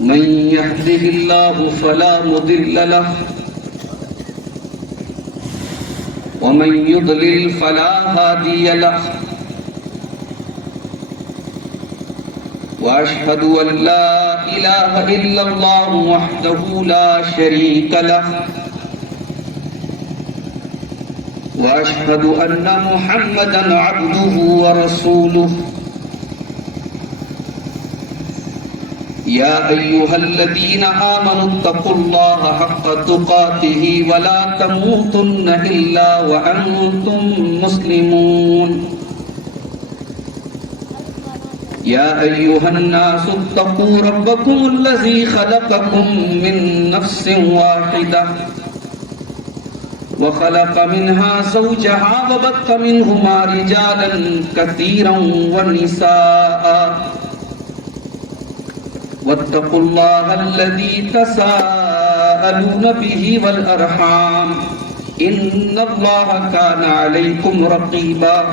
من يهده الله فلا مضل له ومن يضلل فلا هادي له وأشهد أن لا إله إلا الله وحده لا شريك له وأشهد أن محمدا عبده ورسوله يا أيها الذين آمنوا اتقوا الله حق تقاته ولا تموتن إلا وأنتم مسلمون يا أيها الناس اتقوا ربكم الذي خلقكم من نفس واحدة وخلق منها زوجها وبث منهما رجالا كثيرا ونساء واتقوا الله الذي تساءلون به والأرحام إن الله كان عليكم رقيبا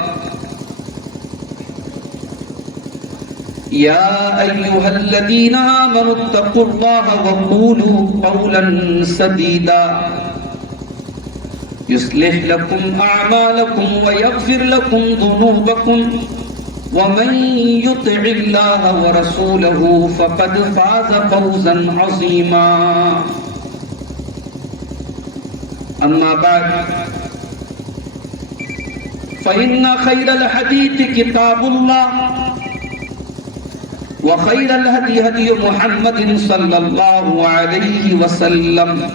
يا أيها الذين آمنوا اتقوا الله وقولوا قولا سديدا يصلح لكم أعمالكم ويغفر لكم ذنوبكم ومن يطع الله ورسوله فقد فاز فوزا عظيما أما بعد فإن خير الحديث كتاب الله وخير الهدي هدي محمد صلى الله عليه وسلم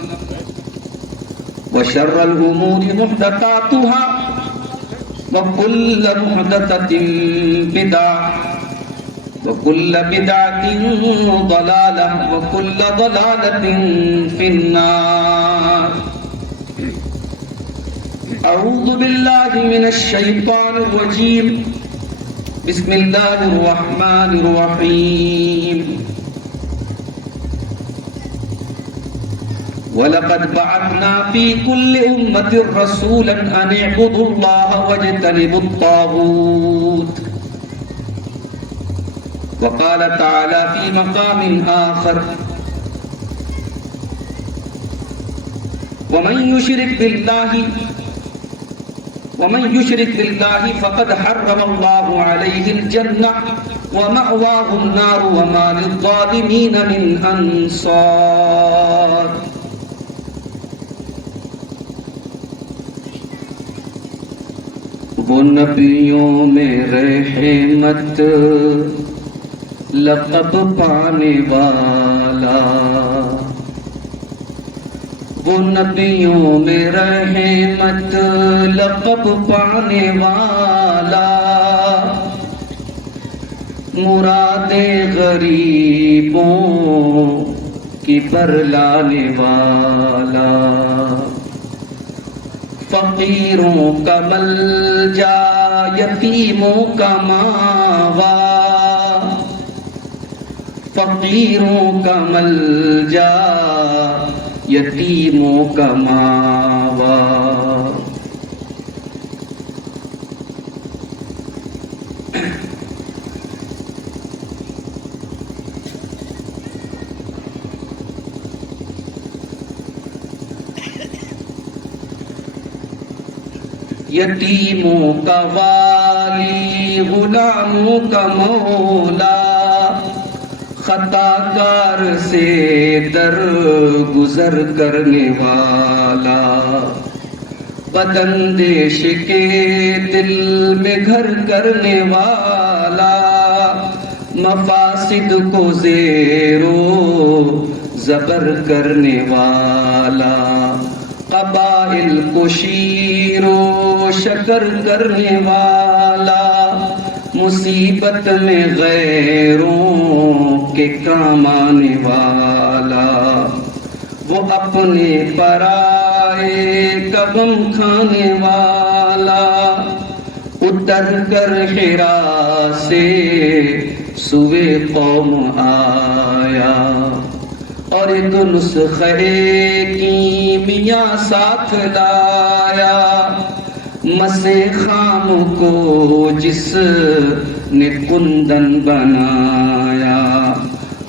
وشر الأمور محدثاتها وكل محدثة بدعة وكل بدعة ضلالة وكل ضلالة في النار أعوذ بالله من الشيطان الرجيم بسم الله الرحمن الرحيم وَلَقَدْ بَعَثْنَا فِي كُلِّ أُمَّةٍ رَسُولًا أَنِ اعْبُدُوا اللَّهَ وَاجْتَنِبُوا الطَّاغُوتَ وقال تعالى في مقام آخر ومن يشرك بالله فقد حرم الله عليه الجنة ومأواه النار وما للظالمين من أنصار وہ نبیوں میں رحمت لقب پانے والا وہ نبیوں میں رحمت لقب پانے والا مراد غریبوں کی برلانے والا فقیروں کا ملجا یتیموں کا ماوا فقیروں کا ملجا یتیموں کا ماوا یتیموں کا والی غلاموں کا مولا خطا کار سے در گزر کرنے والا بداندیش کے دل میں گھر کرنے والا مفاسد کو زیر و زبر کرنے والا قبائل کو شیر و شکر کرنے والا مصیبت میں غیروں کے کام آنے والا وہ اپنے پرائے کا غم کھانے والا اتر کر حرا سے سوئے قوم آیا اور ایک نسخے کیمیا ساتھ لایا مسے خام کو جس نے کندن بنایا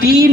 3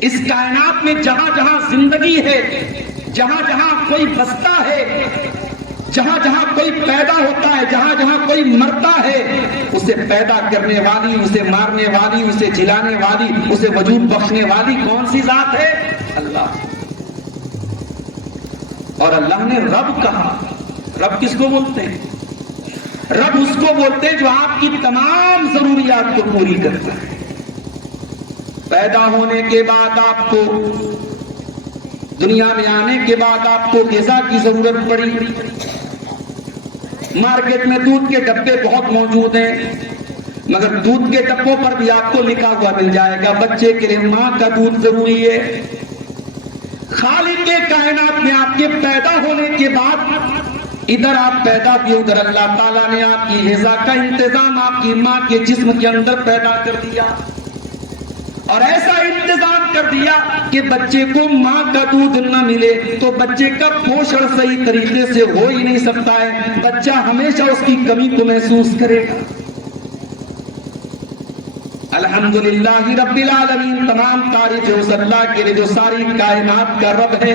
اس کائنات میں جہاں جہاں زندگی ہے، جہاں جہاں کوئی بستا ہے، جہاں جہاں کوئی پیدا ہوتا ہے، جہاں جہاں کوئی مرتا ہے، اسے پیدا کرنے والی، اسے مارنے والی، اسے جلانے والی، اسے وجود بخشنے والی کون سی ذات ہے؟ اللہ۔ اور اللہ نے رب کہا۔ رب کس کو بولتے ہیں؟ رب اس کو بولتے ہیں جو آپ کی تمام ضروریات کو پوری کرتا ہے۔ پیدا ہونے کے بعد آپ کو، دنیا میں آنے کے بعد آپ کو غذا کی ضرورت پڑی۔ مارکیٹ میں دودھ کے ڈبے بہت موجود ہیں، مگر دودھ کے ڈبوں پر بھی آپ کو لکھا ہوا مل جائے گا بچے کے لیے ماں کا دودھ ضروری ہے۔ خالق کائنات میں آپ کے پیدا ہونے کے بعد ادھر آپ پیدا کیے، ادھر اللہ تعالیٰ نے آپ کی غذا کا انتظام آپ کی ماں کے جسم کے اندر پیدا کر دیا، اور ایسا انتظام کر دیا کہ بچے کو ماں کا دودھ نہ ملے تو بچے کا پوشن صحیح طریقے سے ہو ہی نہیں سکتا ہے، بچہ ہمیشہ اس کی کمی کو محسوس کرے گا۔ الحمدللہ رب العالمین، تمام تعریف ہے اس اللہ کے لیے جو ساری کائنات کا رب ہے۔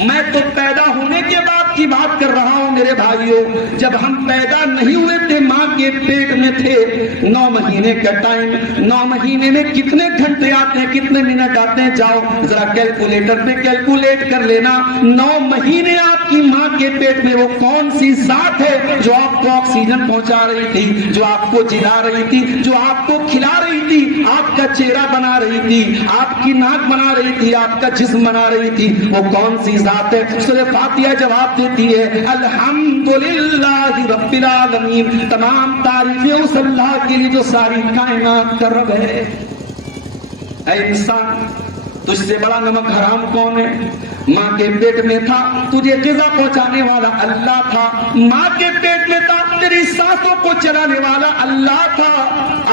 میں تو پیدا ہونے کے بعد کی بات کر رہا ہوں میرے بھائیوں، جب ہم پیدا نہیں ہوئے تھے ماں کے پیٹ میں تھے، 9 مہینے کا ٹائم، 9 مہینے میں کتنے گھنٹے آتے ہیں، کتنے منٹ آتے ہیں، جاؤ ذرا کیلکولیٹر پہ کیلکولیٹ کر لینا۔ 9 مہینے آپ کی ماں کے پیٹ میں وہ کون سی ذات ہے جو آپ کو آکسیجن پہنچا رہی تھی، جو آپ کو جلا رہی تھی، جو آپ کو کھلا رہی تھی، آپ کا چہرہ بنا رہی تھی، آپ کی ناک بنا رہی تھی، آپ کا جسم بنا رہی تھی، وہ کون سی ذات ہے؟ سورہ فاتحہ جواب دیتی ہے الحمدللہ رب العالمین، تمام تعریفیں اس اللہ کے لیے جو ساری کائنات کا رب ہے۔ اے انسان، تجھ سے بڑا نمک حرام کون ہے؟ ماں کے پیٹ میں تھا، تجھے غذا پہنچانے والا اللہ تھا، ماں کے پیٹ میں تھا، تیری سانسوں کو چلانے والا اللہ تھا۔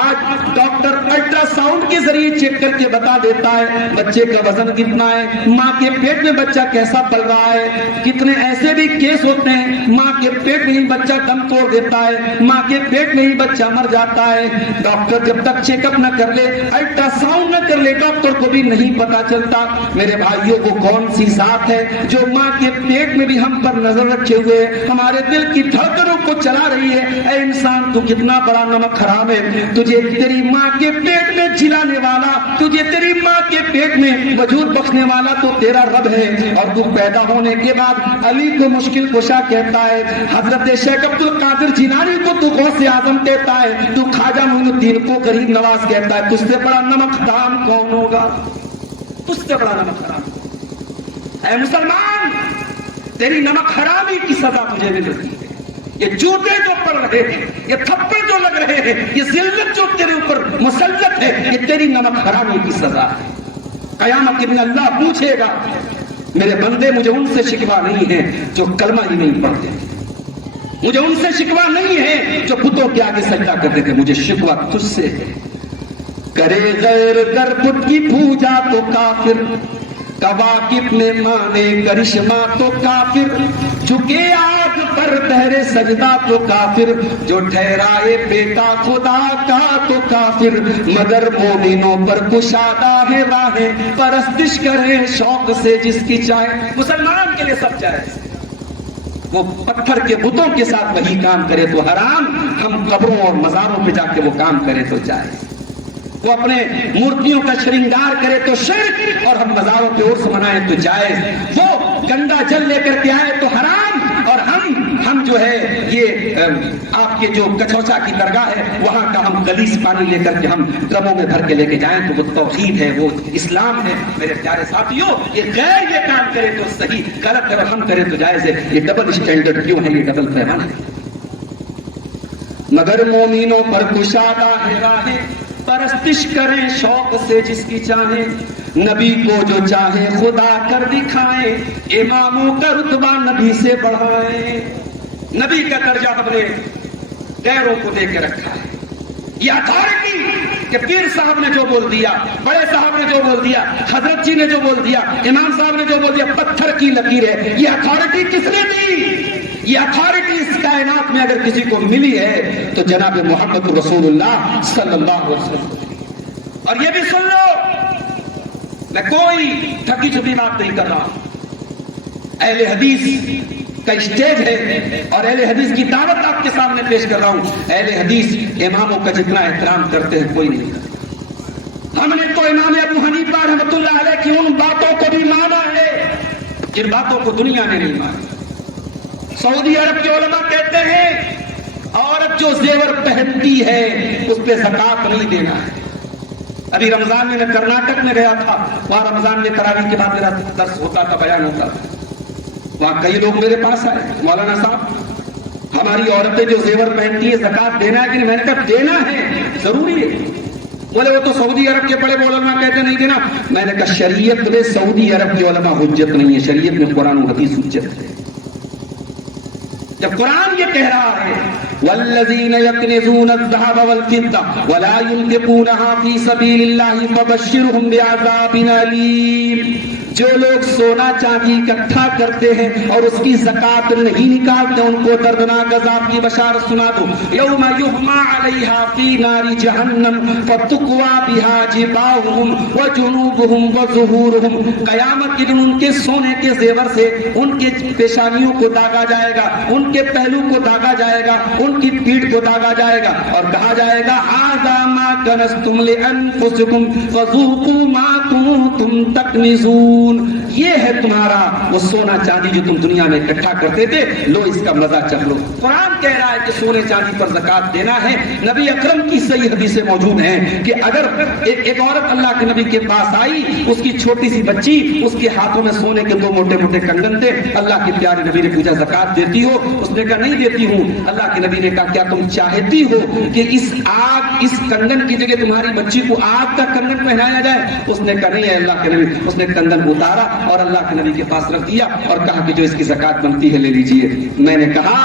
آج ڈاکٹر الٹرا ساؤنڈ کے ذریعے چیک کر کے بتا دیتا ہے بچے کا وزن کتنا ہے، ماں کے پیٹ میں بچہ کیسا پل رہا ہے۔ کتنے ایسے بھی کیس ہوتے ہیں ماں کے پیٹ میں ہی بچہ دم توڑ دیتا ہے، ماں کے پیٹ میں ہی بچہ مر جاتا ہے۔ ڈاکٹر جب تک چیک اپ نہ کر لے، الٹرا ساؤنڈ نہ کر لے، ڈاکٹر کو بھی نہیں پتا چلتا۔ میرے بھائیوں، وہ کون سی ذات ہے جو ماں کے پیٹ میں بھی ہم پر نظر رکھے ہوئے ہمارے دل کی دھڑکنوں کو چلا رہی ہے؟ اے انسان، تو کتنا بڑا نمک حرام ہے، تجھے تیری ماں کے پیٹ میں جلانے والا، تجھے تیری ماں کے پیٹ میں وجود بخشنے والا تو تیرا رب ہے، اور تو پیدا ہونے کے بعد علی کو مشکل کشا کہتا ہے، حضرت شیخ عبد القادر جیلانی کو تو غوث اعظم کہتا ہے، تو خواجہ معین الدین کو غریب نواز کہتا ہے، تجھ سے بڑا نمک حرام کون ہوگا؟ تجھ سے بڑا نمک حرام۔ اے مسلمان، تیری نمک حرامی کی سزا تجھے مل رہی ہے۔ یہ جوتے جو پڑ رہے ہیں، یہ تھپڑ جو لگ رہے ہیں، یہ ذلت جو تیرے اوپر مسلط ہے، یہ تیری نمک حرامی کی سزا ہے۔ قیامت کے دن اللہ پوچھے گا، میرے بندے، مجھے ان سے شکوہ نہیں ہے جو کلمہ ہی نہیں پڑھتے، مجھے ان سے شکوہ نہیں ہے جو بتوں کے آگے سجدہ کرتے تھے، مجھے شکوہ تجھ سے ہے۔ کرے غیر گر بت کی پوجا تو کافر، کواکب میں مانے کرشمہ تو کافر، جھکے آگ پر بہرے سجدہ تو کافر، جو ٹھہرائے بیٹا خدا کا تو کافر، مگر مومنوں پر کشادہ ہے راہیں، پرستش کرے شوق سے جس کی چاہے۔ مسلمان کے لیے سب جائز، وہ پتھر کے بتوں کے ساتھ وہی کام کرے تو حرام، ہم قبروں اور مزاروں پہ جا کے وہ کام کرے تو جائز، وہ اپنے مورتیوں کا شرنگار کرے تو شرک، اور ہم مزاروں پہ عرس منائیں تو جائز، وہ گندا جل لے کر کے آئے تو حرام، اور ہم جو ہے یہ آپ کے جو کچھوچا کی درگاہ ہے وہاں کا ہم گلیس پانی لے کر کے ہم ڈرموں میں بھر کے لے کے جائیں تو وہ توحید ہے، وہ اسلام ہے۔ میرے پیارے ساتھیوں، یہ غیر یہ کام کرے تو صحیح، غلط ہے، اور ہم کرے تو جائز ہے۔ یہ ڈبل اسٹینڈرڈ کیوں ہے؟ یہ ڈبل پیمانہ ہے۔ مگر مومنوں پر کشادہ ہے راہیں، پرستش کریں شوق سے جس کی چاہیں، نبی کو جو چاہے خدا کر دکھائیں، اماموں کا رتبہ نبی سے بڑھائیں۔ نبی کا درجہ ہم نے غیروں کو دے کے رکھا ہے۔ یہ اتھارٹی کہ پیر صاحب نے جو بول دیا، بڑے صاحب نے جو بول دیا، حضرت جی نے جو بول دیا، امام صاحب نے جو بول دیا، پتھر کی لکیر ہے۔ یہ اتھارٹی کس نے دی؟ یہ اتھارٹی اس کائنات میں اگر کسی کو ملی ہے تو جناب محمد رسول اللہ صلی اللہ علیہ وسلم۔ اور یہ بھی سن لو، میں کوئی ٹھگی چھپی بات نہیں کر رہا. اہل حدیث کا اسٹیج ہے اور اہل حدیث کی دعوت آپ کے سامنے پیش کر رہا ہوں. اہل حدیث اماموں کا جتنا احترام کرتے ہیں کوئی نہیں کرتا. ہم نے تو امام ابو حنیفہ رحمۃ اللہ علیہ کی ان باتوں کو بھی مانا ہے جن باتوں کو دنیا نے نہیں مانا. سعودی عرب کے علماء کہتے ہیں عورت جو زیور پہنتی ہے اس پہ زکات نہیں دینا ہے. ابھی رمضان میں کرناٹک میں گیا تھا, وہاں رمضان میں تراویح کے بعد میرا درس ہوتا تھا, بیان ہوتا تھا. وہاں کئی لوگ میرے پاس آئے, مولانا صاحب ہماری عورتیں جو زیور پہنتی ہے زکات دینا ہے کہ نہیں؟ میں نے کہا دینا ہے, ضروری ہے. بولے وہ تو سعودی عرب کے بڑے علماء کہتے نہیں دینا. میں نے کہا شریعت میں سعودی عرب کے علماء حجت نہیں ہے, شریعت میں قرآن و حدیث حجت ہے. جب قرآن یہ کہہ رہا ہے والذین یکنزون الذهب والفضة ولا ينفقونها في سبيل الله فبشرهم بعذاب أليم, جو لوگ سونا چاندی اکٹھا کرتے ہیں اور اس کی زکات نہیں نکالتے ان کو دردناک عذاب کی بشارت سنا دو. یوم یحمى علیہا فی نار جہنم فتکوی بہا جباہہم وجنوبہم وظہورہم, قیامت کے دن ان کے سونے کے زیور سے ان کے پیشانیوں کو داغا جائے گا, ان کے پہلو کو داغا جائے گا, ان کی پیٹھ کو داغا جائے گا اور کہا جائے گا ھذا ما کنزتم لانفسکم فذوقوا ما کنتم تکنزون, یہ ہے تمہارا وہ سونا چاندی جو تم دنیا میں اکٹھا کرتے تھے, لو اس کا مزہ چکھ لو. قرآن کہہ رہا ہے کہ سونے چاندی پر زکات دینا ہے. نبی اکرم کی صحیح حدیثیں موجود ہیں کہ اگر ایک عورت اللہ کے نبی کے پاس آئی, اس کی چھوٹی سی بچی, اس کے ہاتھوں میں سونے کے 2 موٹے موٹے کنگن تھے. اللہ کے پیارے نبی نے پوچھا زکات دیتی ہو؟ اس نے کہا نہیں دیتی ہوں. اللہ کے نبی نے کہا کیا تم چاہتی ہو کہ اس کنگن کی جگہ تمہاری بچی کو آگ کا کنگن پہنایا جائے؟ اس نے کہا نہیں ہے اللہ کے نبی. اس نے کنگن اتارا اور اللہ کے نبی کے پاس رکھ دیا اور کہا کہ جو اس کی زکات بنتی ہے لے لیجئے. میں نے کہا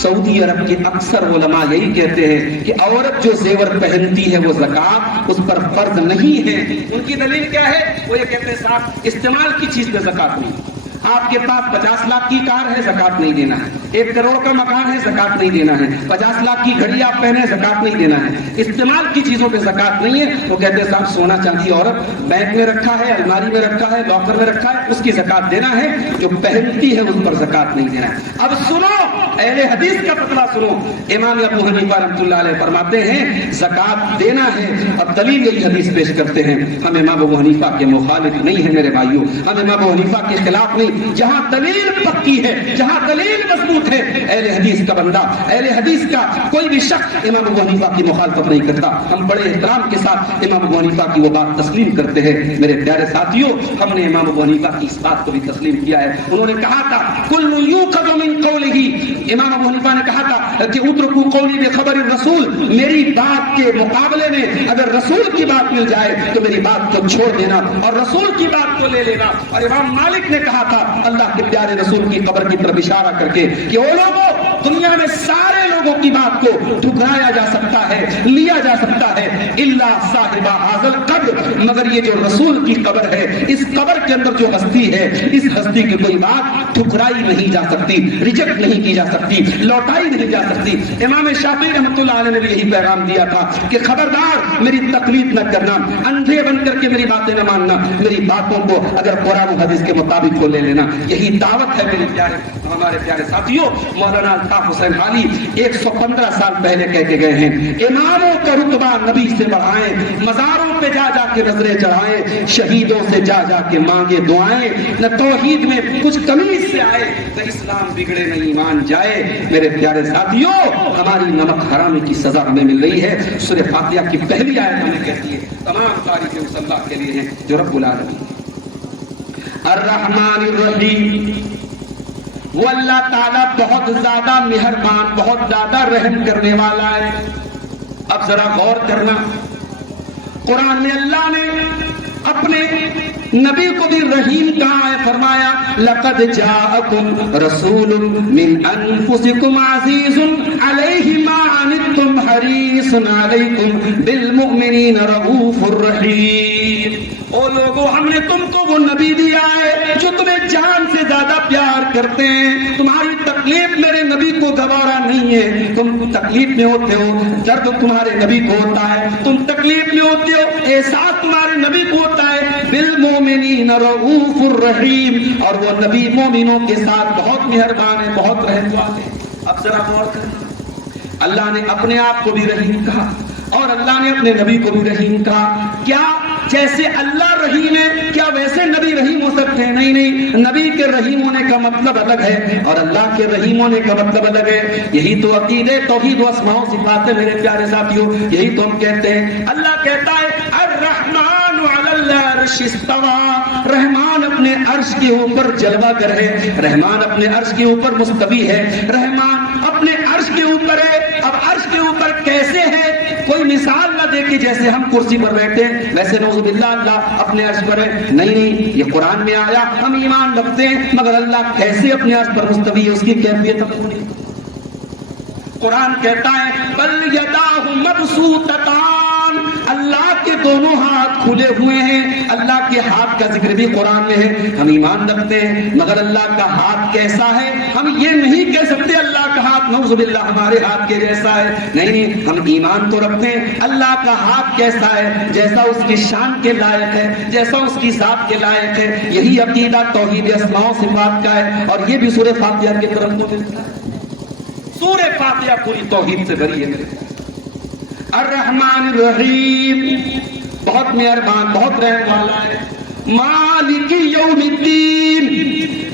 سعودی عرب کے اکثر علماء یہی کہتے ہیں کہ عورت جو زیور پہنتی ہے وہ زکات اس پر فرض نہیں ہے. ان کی دلیل کیا ہے؟ وہ یہ کہتے ہیں صاحب استعمال کی چیز پہ زکات نہیں. آپ کے پاس 50 لاکھ کی کار ہے, زکات نہیں دینا ہے. 1 کروڑ کا مکان ہے, زکات نہیں دینا ہے. 50 لاکھ کی گھڑی آپ پہنے, زکات نہیں دینا ہے. استعمال کی چیزوں پہ زکات نہیں ہے. وہ کہتے ہیں صاحب سونا چاندی عورت بینک میں رکھا ہے, الماری میں رکھا ہے, لاکر میں رکھا ہے, اس کی زکات دینا ہے. جو پہنتی ہے اس پر زکات نہیں دینا ہے. اب سنو اہل حدیث کا فتویٰ سنو. امام ابو حنیفہ رحمۃ اللہ علیہ فرماتے ہیں زکات دینا ہے اور دلیل یہی حدیث پیش کرتے ہیں. ہم امام ابو حنیفہ کے مخالف نہیں ہیں میرے بھائیوں, ہم امام ابو حنیفہ کے خلاف نہیں. جہاں دلیل پکی ہے, جہاں دلیل مضبوط ہے, اہل حدیث کا بندہ, اہل حدیث کا کوئی بھی شخص امام ابو حنیفہ کی مخالفت نہیں کرتا. ہم بڑے احترام کے ساتھ امام ابو حنیفہ کی وہ بات تسلیم کرتے ہیں. میرے پیارے ساتھیوں, ہم نے امام ابو حنیفہ کی اس بات کو بھی تسلیم کیا ہے. انہوں نے کہا تھا کل یؤخذ من قولہ, امام ابو حنیفہ نے کہا تھا کہ اترکوا قولی بخبر الرسول, میری بات کے مقابلے میں اگر رسول کی بات مل جائے تو میری بات کو چھوڑ دینا اور رسول کی بات کو لے لینا. اور امام مالک نے کہا تھا اللہ کے پیارے رسول کی قبر کی طرف اشارہ کر کے کہ وہ لوگوں دنیا میں سارے لوگوں کی بات کو ٹھکرایا جا سکتا ہے, لیا جا سکتا ہے, الا صاحب ھذا القبر, مگر یہ جو رسول کی قبر ہے, اس قبر کے اندر جو ہستی ہے, اس ہستی کی کوئی بات ٹھکرائی نہیں جا سکتی, ریجیکٹ نہیں کی جا سکتی, لوٹائی نہیں جا سکتی. امام شافعی رحمۃ اللہ علیہ نے بھی یہی پیغام دیا تھا کہ خبردار میری تقلید نہ کرنا, اندھے بن کر کے میری باتیں نہ ماننا, میری باتوں کو اگر قرآن و حدیث کے مطابق کو لے لینا. یہی دعوت ہے میرے پیارے ہمارے پیارے ساتھیوں. مولانا الطاف حسین حالی 115 سال پہلے کہہ کے گئے ہیں اماموں کا رتبہ نبی سے بڑھائیں, مزاروں پہ جا جا کے نظریں چڑھائیں, شہیدوں سے جا جا کے مانگے دعائیں, نہ توحید میں کچھ کمی سے آئے نہ اسلام بگڑے نہ ایمان جائے. میرے پیارے ساتھیوں, ہماری نمک حرامی کی سزا ہمیں مل رہی ہے. سورہ فاتحہ کی پہلی آیت ہمیں کہتی ہے تمام تعریفیں اس اللہ کے لیے ہیں جو رب العالمین الرحمن الرحیم, وہ اللہ تعالیٰ بہت زیادہ مہربان, بہت زیادہ رحم کرنے والا ہے. اب ذرا غور کرنا, قرآن میں اللہ نے اپنے نبی کو بھی رحیم کہا ہے, فرمایا لقد جاءکم رسول من انفسکم عزیز علیہ ما عنتم حریص علیکم بالمؤمنین رؤوف الرحیم. او لوگوں, ہم نے تم کو وہ نبی دیا ہے جو تمہیں جان سے زیادہ پیار کرتے ہیں. تمہاری تکلیف میرے نبی کو گوارا نہیں ہے. تم تکلیف میں ہوتے ہو, درد تمہارے نبی کو ہوتا ہے. تم تکلیف میں ہوتے ہو, احساس تمہارے نبی کو ہوتا ہے. بالمؤمنین رؤوف الرحیم، اور وہ نبی مومنوں کے ساتھ بہت مہربان ہے، بہت رحم والے ہیں۔ اب ذرا غور کریں، اللہ نے اپنے آپ کو بھی رحیم کہا اور اللہ نے اپنے نبی کو بھی رحیم کہا۔ کیا جیسے اللہ رحیم ہے کیا ویسے نبی رحیم ہو سکتے ہیں؟ نہیں نہیں، نبی کے رحیم ہونے کا مطلب الگ ہے اور اللہ کے رحیم ہونے کا مطلب الگ ہے۔ یہی تو عقیدے توحید و اسماء و صفات ہے میرے پیارے ساتھیوں، یہی تو ہم کہتے ہیں۔ اللہ کہتا ہے الرحمن علی العرش استوى، رحمان اپنے عرش کے اوپر جلوہ گر ہے، رحمان اپنے عرش کے اوپر مستوی ہے، رحمان اپنے عرش کے اوپر ہے۔ اب عرش کے اوپر کیسے ہے؟ کوئی مثال نہ دے کہ جیسے ہم کرسی پر بیٹھے ہیں ویسے نعوذ باللہ اللہ اپنے عرش پر ہے، نہیں نہیں، یہ قرآن میں آیا، ہم ایمان رکھتے ہیں، مگر اللہ کیسے اپنے عرش پر مستوی ہے اس کی کیفیت ہم کو نہیں۔ قرآن کہتا ہے بل یداہ مبسوطتان، اللہ کے دونوں ہاتھ کھلے ہوئے ہیں۔ اللہ کے ہاتھ کا ذکر بھی قرآن میں ہے، ہم ایمان رکھتے ہیں، مگر اللہ کا ہاتھ کیسا ہے ہم یہ نہیں کہہ سکتے اللہ کا ہاتھ نعوذ باللہ ہمارے ہاتھ کے جیسا ہے، نہیں نہیں، ہم ایمان تو رکھتے ہیں اللہ کا ہاتھ کیسا ہے، جیسا اس کی شان کے لائق ہے، جیسا اس کی ذات کے لائق ہے۔ یہی عقیدہ توحید اسماء و صفات کا ہے اور یہ بھی سورہ فاتحہ کی طرف کو ملتا ہے۔ سورہ فاتحہ پوری توحید سے بھری ہے۔ الرحمن الرحیم، بہت مہربان، بہت رحم والا ہے۔ مالک یوم الدین،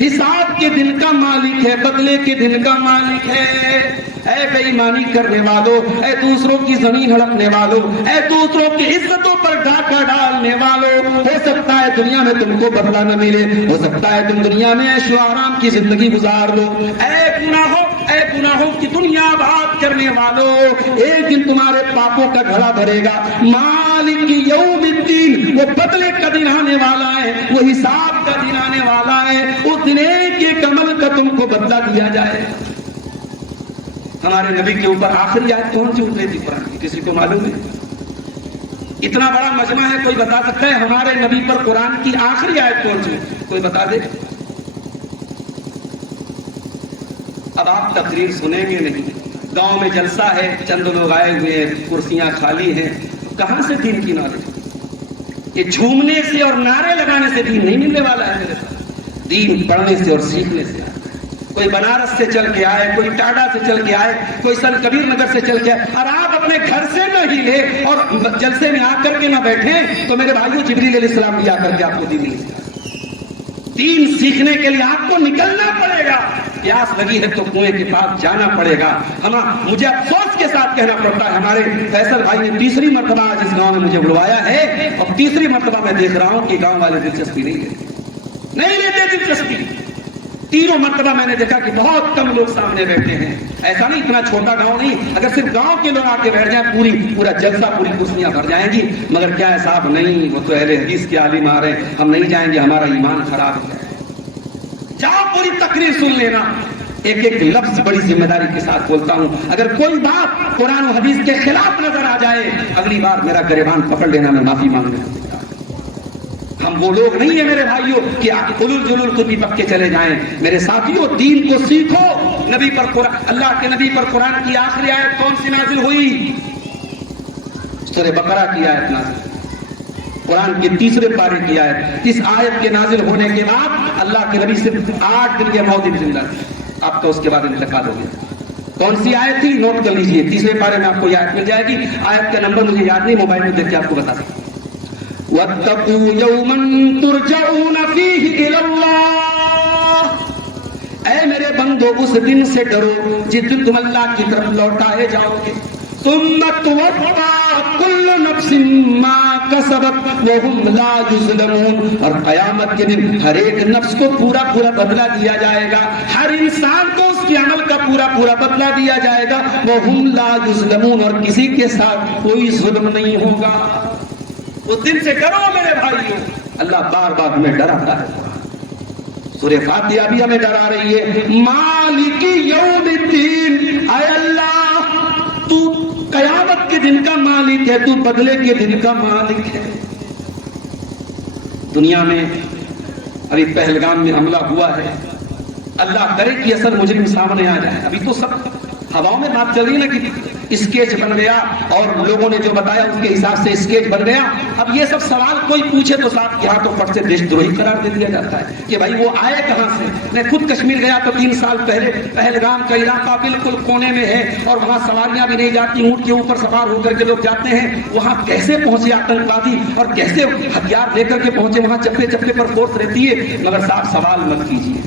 حساب کے دن کا مالک ہے، بدلے کے دن کا مالک ہے۔ اے بے ایمانی کرنے والوں، اے دوسروں کی زمین ہڑپنے والوں، اے دوسروں کی عزتوں پر ڈاکہ ڈالنے والوں، ہو سکتا ہے دنیا میں تم کو بدلہ نہ ملے، ہو سکتا ہے تم دنیا میں عیش و آرام کی زندگی گزار لو، اے گناہوں کی دنیا آباد کرنے والوں، ایک دن تمہارے پاپوں کا گھڑا بھرے گا۔ مالک یوم الدین، وہ بدلے کا دن آنے والا ہے، وہ حساب کا دن آنے والا ہے، اس دن ایک ایک عمل کا تم کو بدلہ دیا جائے۔ ہمارے نبی کے اوپر آخری آیت کون سی اتری تھی قرآن کی؟ کسی کو معلوم ہے؟ اتنا بڑا مجمع ہے، کوئی بتا سکتا ہے ہمارے نبی پر قرآن کی آخری آیت کون سی؟ کوئی بتا دے۔ اب آپ تقریر سنیں گے نہیں، گاؤں میں جلسہ ہے، چند لوگ آئے ہوئے ہیں، کرسیاں خالی ہیں، کہاں سے دین کی نالج؟ یہ جھومنے سے اور نعرے لگانے سے دین نہیں ملنے والا ہے میرے ساتھ، دین پڑھنے سے اور سیکھنے سے۔ کوئی بنارس سے چل کے آئے، کوئی ٹاٹا سے چل کے آئے، کوئی سن کبیر نگر سے چل کے آئے، اور آپ اپنے گھر سے نہ ہلے اور جلسے میں آ کر کے نہ بیٹھیں تو میرے بھائیوں جبریل علیہ السلام بھی آ کر کے آپ کو دین سیکھنے کے لیے آپ کو نکلنا پڑے گا۔ پیاس لگی ہے تو کنویں کے پاس جانا پڑے گا۔ مجھے افسوس کے ساتھ کہنا پڑتا ہے، ہمارے فیصل بھائی نے تیسری مرتبہ آج اس گاؤں میں مجھے بلوایا ہے اور تیسری مرتبہ میں دیکھ رہا ہوں کہ گاؤں والے دلچسپی نہیں لیتے دلچسپی۔ تینوں مرتبہ میں نے دیکھا کہ بہت کم لوگ سامنے بیٹھے ہیں۔ ایسا نہیں، اتنا چھوٹا گاؤں نہیں، اگر صرف گاؤں کے لوگ آ کے بیٹھ جائیں پورا جلسہ، پوری کرسیاں بھر جائیں گی، مگر کیا ہے صاحب، نہیں، وہ تو اہل حدیث کے عالم آ رہے ہیں، ہم نہیں جائیں گے، ہمارا ایمان خراب ہے۔ جاؤ پوری تقریر سن لینا، ایک ایک لفظ بڑی ذمہ داری کے ساتھ بولتا ہوں، اگر کوئی بات قرآن و حدیث کے خلاف نظر آ جائے اگلی بار میرا گریبان پکڑ لینا، میں معافی مانگنے۔ ہم وہ لوگ نہیں ہیں میرے بھائیوں کہ علول جلول کو بھی پکے چلے جائیں۔ میرے ساتھیوں، دین کو سیکھو۔ نبی پر قرآن، اللہ کے نبی پر قرآن کی آخری آیت کون سی نازل ہوئی؟ سورہ بقرہ کی آیت نازل، قرآن کے تیسرے پارے کی آیت۔ اس آیت کے نازل ہونے کے بعد اللہ کے نبی صرف 8 دن کے موت زندہ تھے، آپ کا اس کے بعد انتقال ہو گیا۔ کون سی آیت تھی؟ نوٹ کر لیجئے، تیسرے پارے میں آپ کو یہ آیت مل جائے گی۔ آیت کا نمبر مجھے یاد نہیں، موبائل میں دیکھ کے آپ کو بتا سکتا۔ وَاتَّقُوا يَوْمًا تُرْجَعُونَ فِيهِ إِلَى اللَّهِ، اے میرے بندو اس دن سے ڈرو جس دن تم اللہ کی طرف لوٹائے جاؤ گے۔ ثُمَّ تُوَفَّىٰ كُلُّ نَفْسٍ مَّا كَسَبَتْ وَهُمْ لَا يُظْلَمُونَ، اور قیامت کے دن ہر ایک نفس کو پورا بدلہ دیا جائے گا، ہر انسان کو اس کے عمل کا پورا بدلہ دیا جائے گا۔ وَهُمْ لَا يُظْلَمُونَ، اور کسی کے ساتھ کوئی ظلم نہیں ہوگا۔ اس دن سے ڈرو میرے بھائیوں، اللہ بار بار ہمیں ڈراتا ہے۔ سورہ فاتحہ بھی ہمیں ڈرا رہی ہے، مالک یوم الدین، اے اللہ تو قیامت کے دن کا مالک ہے، تو بدلے کے دن کا مالک ہے۔ دنیا میں ابھی پہلگام میں حملہ ہوا ہے، اللہ کرے کہ اصل مجرم سامنے آ جائے۔ ابھی تو سب ہواؤں میں بات چل رہی ہے نا کہ اسکیچ بن گیا اور لوگوں نے جو بتایا اس کے حساب سے اسکیچ بن گیا. اب یہ سب سوال کوئی پوچھے تو صاحب کیا تو فٹ سے دیش دروہی قرار دے دیا جاتا ہے کہ بھائی وہ آئے کہاں سے. میں خود کشمیر گیا تو 3 سال پہلے. پہلگام کا علاقہ بالکل کونے میں ہے اور وہاں سواریاں بھی نہیں جاتی, اونٹ کے اوپر سوار ہو کر کے لوگ جاتے ہیں. وہاں کیسے پہنچے آتنکوادی اور کیسے ہتھیار لے کر کے پہنچے, وہاں چپے چپے پر فورس رہتی ہے. مگر صاحب سوال مت کیجیے.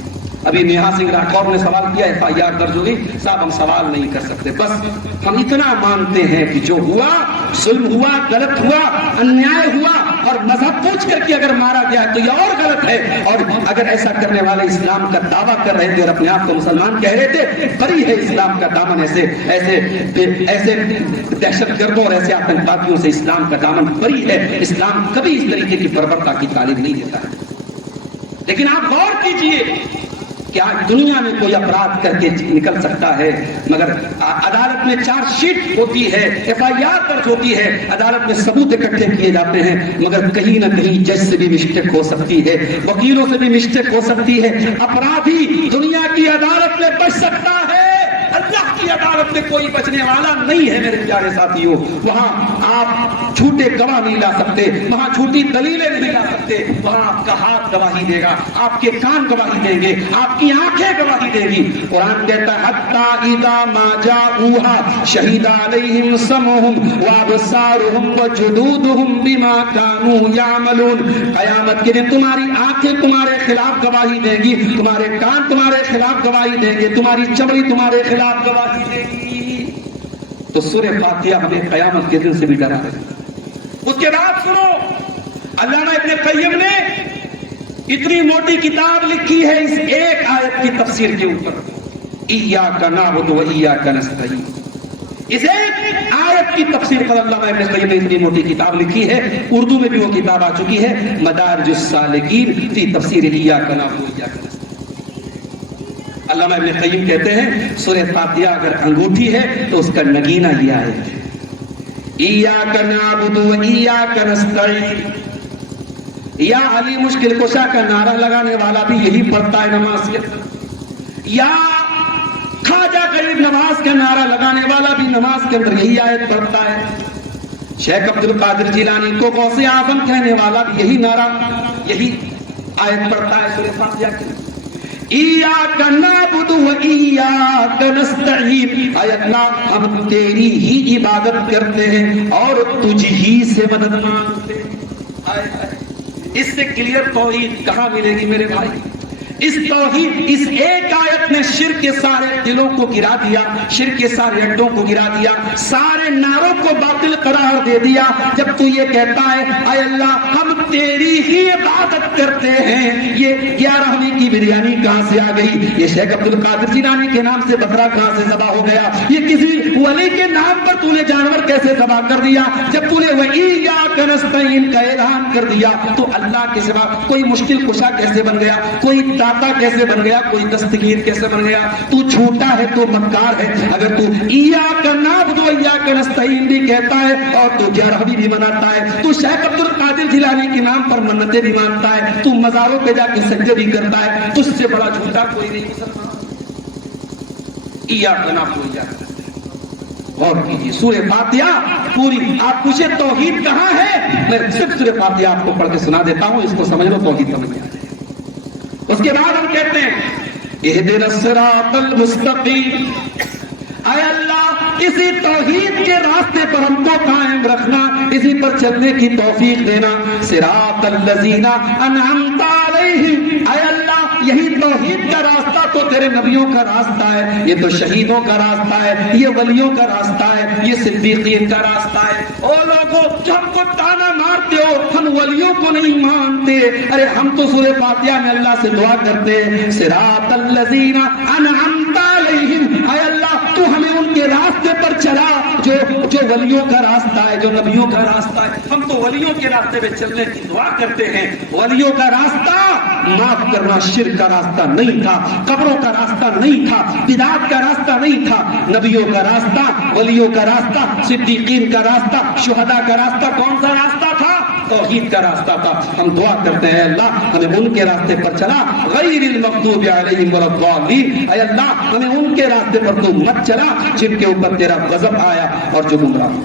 ابھی نیہا سنگھ راٹھور نے سوال کیا, FIR درج ہوئی. صاحب ہم سوال نہیں کر سکتے, بس ہم اتنا مانتے ہیں کہ جو ہوا ظلم ہوا, غلط ہوا, انیائے ہوا اور مذہب پوچھ کر کے اگر مارا گیا تو یہ اور غلط ہے. اور اگر ایسا کرنے والے اسلام کا دعویٰ کر رہے تھے اور اپنے آپ کو مسلمان کہہ رہے تھے, بری ہے اسلام کا دامن ایسے دہشت گردوں اور ایسے آتنکوادیوں سے اسلام کا دامن بری ہے. اسلام کبھی اس طریقے کی بربرتا کی تعلیم نہیں دیتا ہے. لیکن آپ غور کیجئے کہ آج دنیا میں کوئی اپرادھ کر کے نکل سکتا ہے, مگر عدالت میں چارج شیٹ ہوتی ہے, FIR درج ہوتی ہے, عدالت میں ثبوت اکٹھے کیے جاتے ہیں, مگر کہیں نہ کہیں جج سے بھی مسٹیک ہو سکتی ہے, وکیلوں سے بھی مسٹیک ہو سکتی ہے. اپرادھی دنیا کی عدالت میں بچ سکتا ہے, اللہ کی عدالت میں کوئی بچنے والا نہیں ہے میرے پیارے ساتھیوں. وہاں آپ جھوٹے گواہ نہیں لا سکتے, وہاں جھوٹی دلیلیں نہیں لا سکتے. وہاں آپ کا ہاتھ گواہی دے گا, آپ کے کان گواہی دیں گے, آپ کی آنکھیں گواہی دے گی. قرآن کہتا ہے حتی اذا ما جاؤوها شہید علیہم سمعہم وابصارہم وجلودہم بما کانوا یعملون. قیامت کے دن تمہاری آنکھیں تمہارے خلاف گواہی دیں گی, تمہارے کان تمہارے خلاف گواہی دیں گے, تمہاری چمڑی تمہارے خلاف گواہی دے گی. تو سورہ فاتحہ ہمیں قیامت کے دن سے بھی ڈرا ہے. اس کے بعد سنو, علامہ ابن قیم نے اتنی موٹی کتاب لکھی ہے اس ایک آیت کی تفسیر کے اوپر, ایاک نعبد و ایاک نستعین. اس ایک آیت کی تفسیر پر علامہ ابن قیم نے اتنی موٹی کتاب لکھی ہے. اردو میں بھی وہ کتاب آ چکی ہے, مدارج السالکین فی تفسیر ایاک نعبد و ایاک نستعین. علامہ ابن قیم کہتے ہیں سورہ فاتحہ اگر انگوٹھی ہے تو اس کا نگینہ یہ آیت ہے, ایاک نعبد و ایاک نستعین. یا علی مشکل کشا کا نعرہ لگانے والا بھی یہی پڑھتا ہے نماز کے اندر, یا خواجہ غریب نواز کا نعرہ لگانے والا بھی نماز کے اندر یہی آیت پڑھتا ہے. شیخ عبد القادر جیلانی کو غوث اعظم کہنے والا بھی یہی نعرہ, یہی آیت پڑھتا ہے سورہ فاتحہ کے اندر. ایاک نعبد و ایاک نستعین. اے اللہ ہم تیری ہی عبادت کرتے ہیں اور تجھ ہی سے مدد مانگتے ہیں. اس سے کلیئر توحید کہاں ملے گی میرے بھائی؟ اس توحید, اس ایک آیت نے شرک کے سارے دلوں کو گرا دیا, شرک کے سارے اڈوں کو گرا دیا, سارے نعروں کو باطل قرار دے دیا. جب تو یہ کہتا ہے اے اللہ ہم تیری ہی عبادت کرتے ہیں, یہ 11ویں کی بریانی کہاں سے آ گئی؟ یہ شیخ عبد القادر جیلانی کے نام سے بکرا کہاں سے ذبح ہو گیا؟ یہ کسی ولی کے نام پر تو نے جانور کیسے ذبح کر دیا؟ جب تو نے وَإِيَّاكَ نَسْتَعِينُ کا اعلان کر دیا تو اللہ کے سوا کوئی مشکل کشا کیسے بن گیا, کوئی داتا کیسے بن گیا, کوئی دستگیر کیسے بن گیا؟ تو جھوٹا ہے, تو مکار ہے. اگر تو ایاک نعبد و ایاک نستعین بھی کہتا ہے اور تو 11ویں بھی مناتا ہے, تو شیخ عبد القادر جیلانی کے نام پر منتیں بھی مانتا ہے, تو مزاروں پہ جا کے سجدے بھی کرتا ہے, تجھ سے بڑا جھوٹا کوئی نہیں ہو سکتا. ایاک نعبد و ایاک نستعین. غور کیجیے سورہ فاتحہ پوری. آپ پوچھے توحید کہاں ہے, میں صرف سورہ فاتحہ آپ کو پڑھ کے سنا دیتا ہوں, اس کو سمجھ لو توحید سمجھ میں آ جائے. اس کے بعد ہم کہتے ہیں اہدنا الصراط المستقیم. اے اللہ اسی توحید کے راستے پر ہم کو قائم رکھنا, اسی پر چلنے کی توفیق دینا. صراط الذین انعمت علیہم. اے اللہ یہی توحید کا راستہ تو تیرے نبیوں کا راستہ ہے, یہ تو شہیدوں کا راستہ ہے, یہ ولیوں کا راستہ ہے, یہ صدیقین کا راستہ ہے. او لوگوں جو ہم کو تانا مارتے ہو ہم ولیوں کو نہیں مانتے, ارے ہم تو سورہ فاتحہ میں اللہ سے دعا کرتے ہیں صراط الذین انعمت علیہم. اے اللہ تو ہمیں ان کے راستے پر چلا جو ولیوں کا راستہ ہے, جو نبیوں کا راستہ ہے. ہم تو ولیوں کے راستے پہ چلنے کی دعا کرتے ہیں. ولیوں کا راستہ معاف کرنا شرک کا راستہ نہیں تھا, قبروں کا راستہ نہیں تھا, بدعت کا راستہ نہیں تھا. نبیوں کا راستہ, ولیوں کا راستہ, صدیقین کا راستہ, شہداء کا راستہ کون سا راستہ تھا؟ توحید کا راستہ تھا. ہم دعا کرتے ہیں اللہ ہمیں ان کے راستے پر چلا, غیر المغضوب علیہم ولا الضالین, اے اللہ ہمیں ان کے راستے پر تو مت چلا جن کے اوپر تیرا غضب آیا اور جو گمراہ.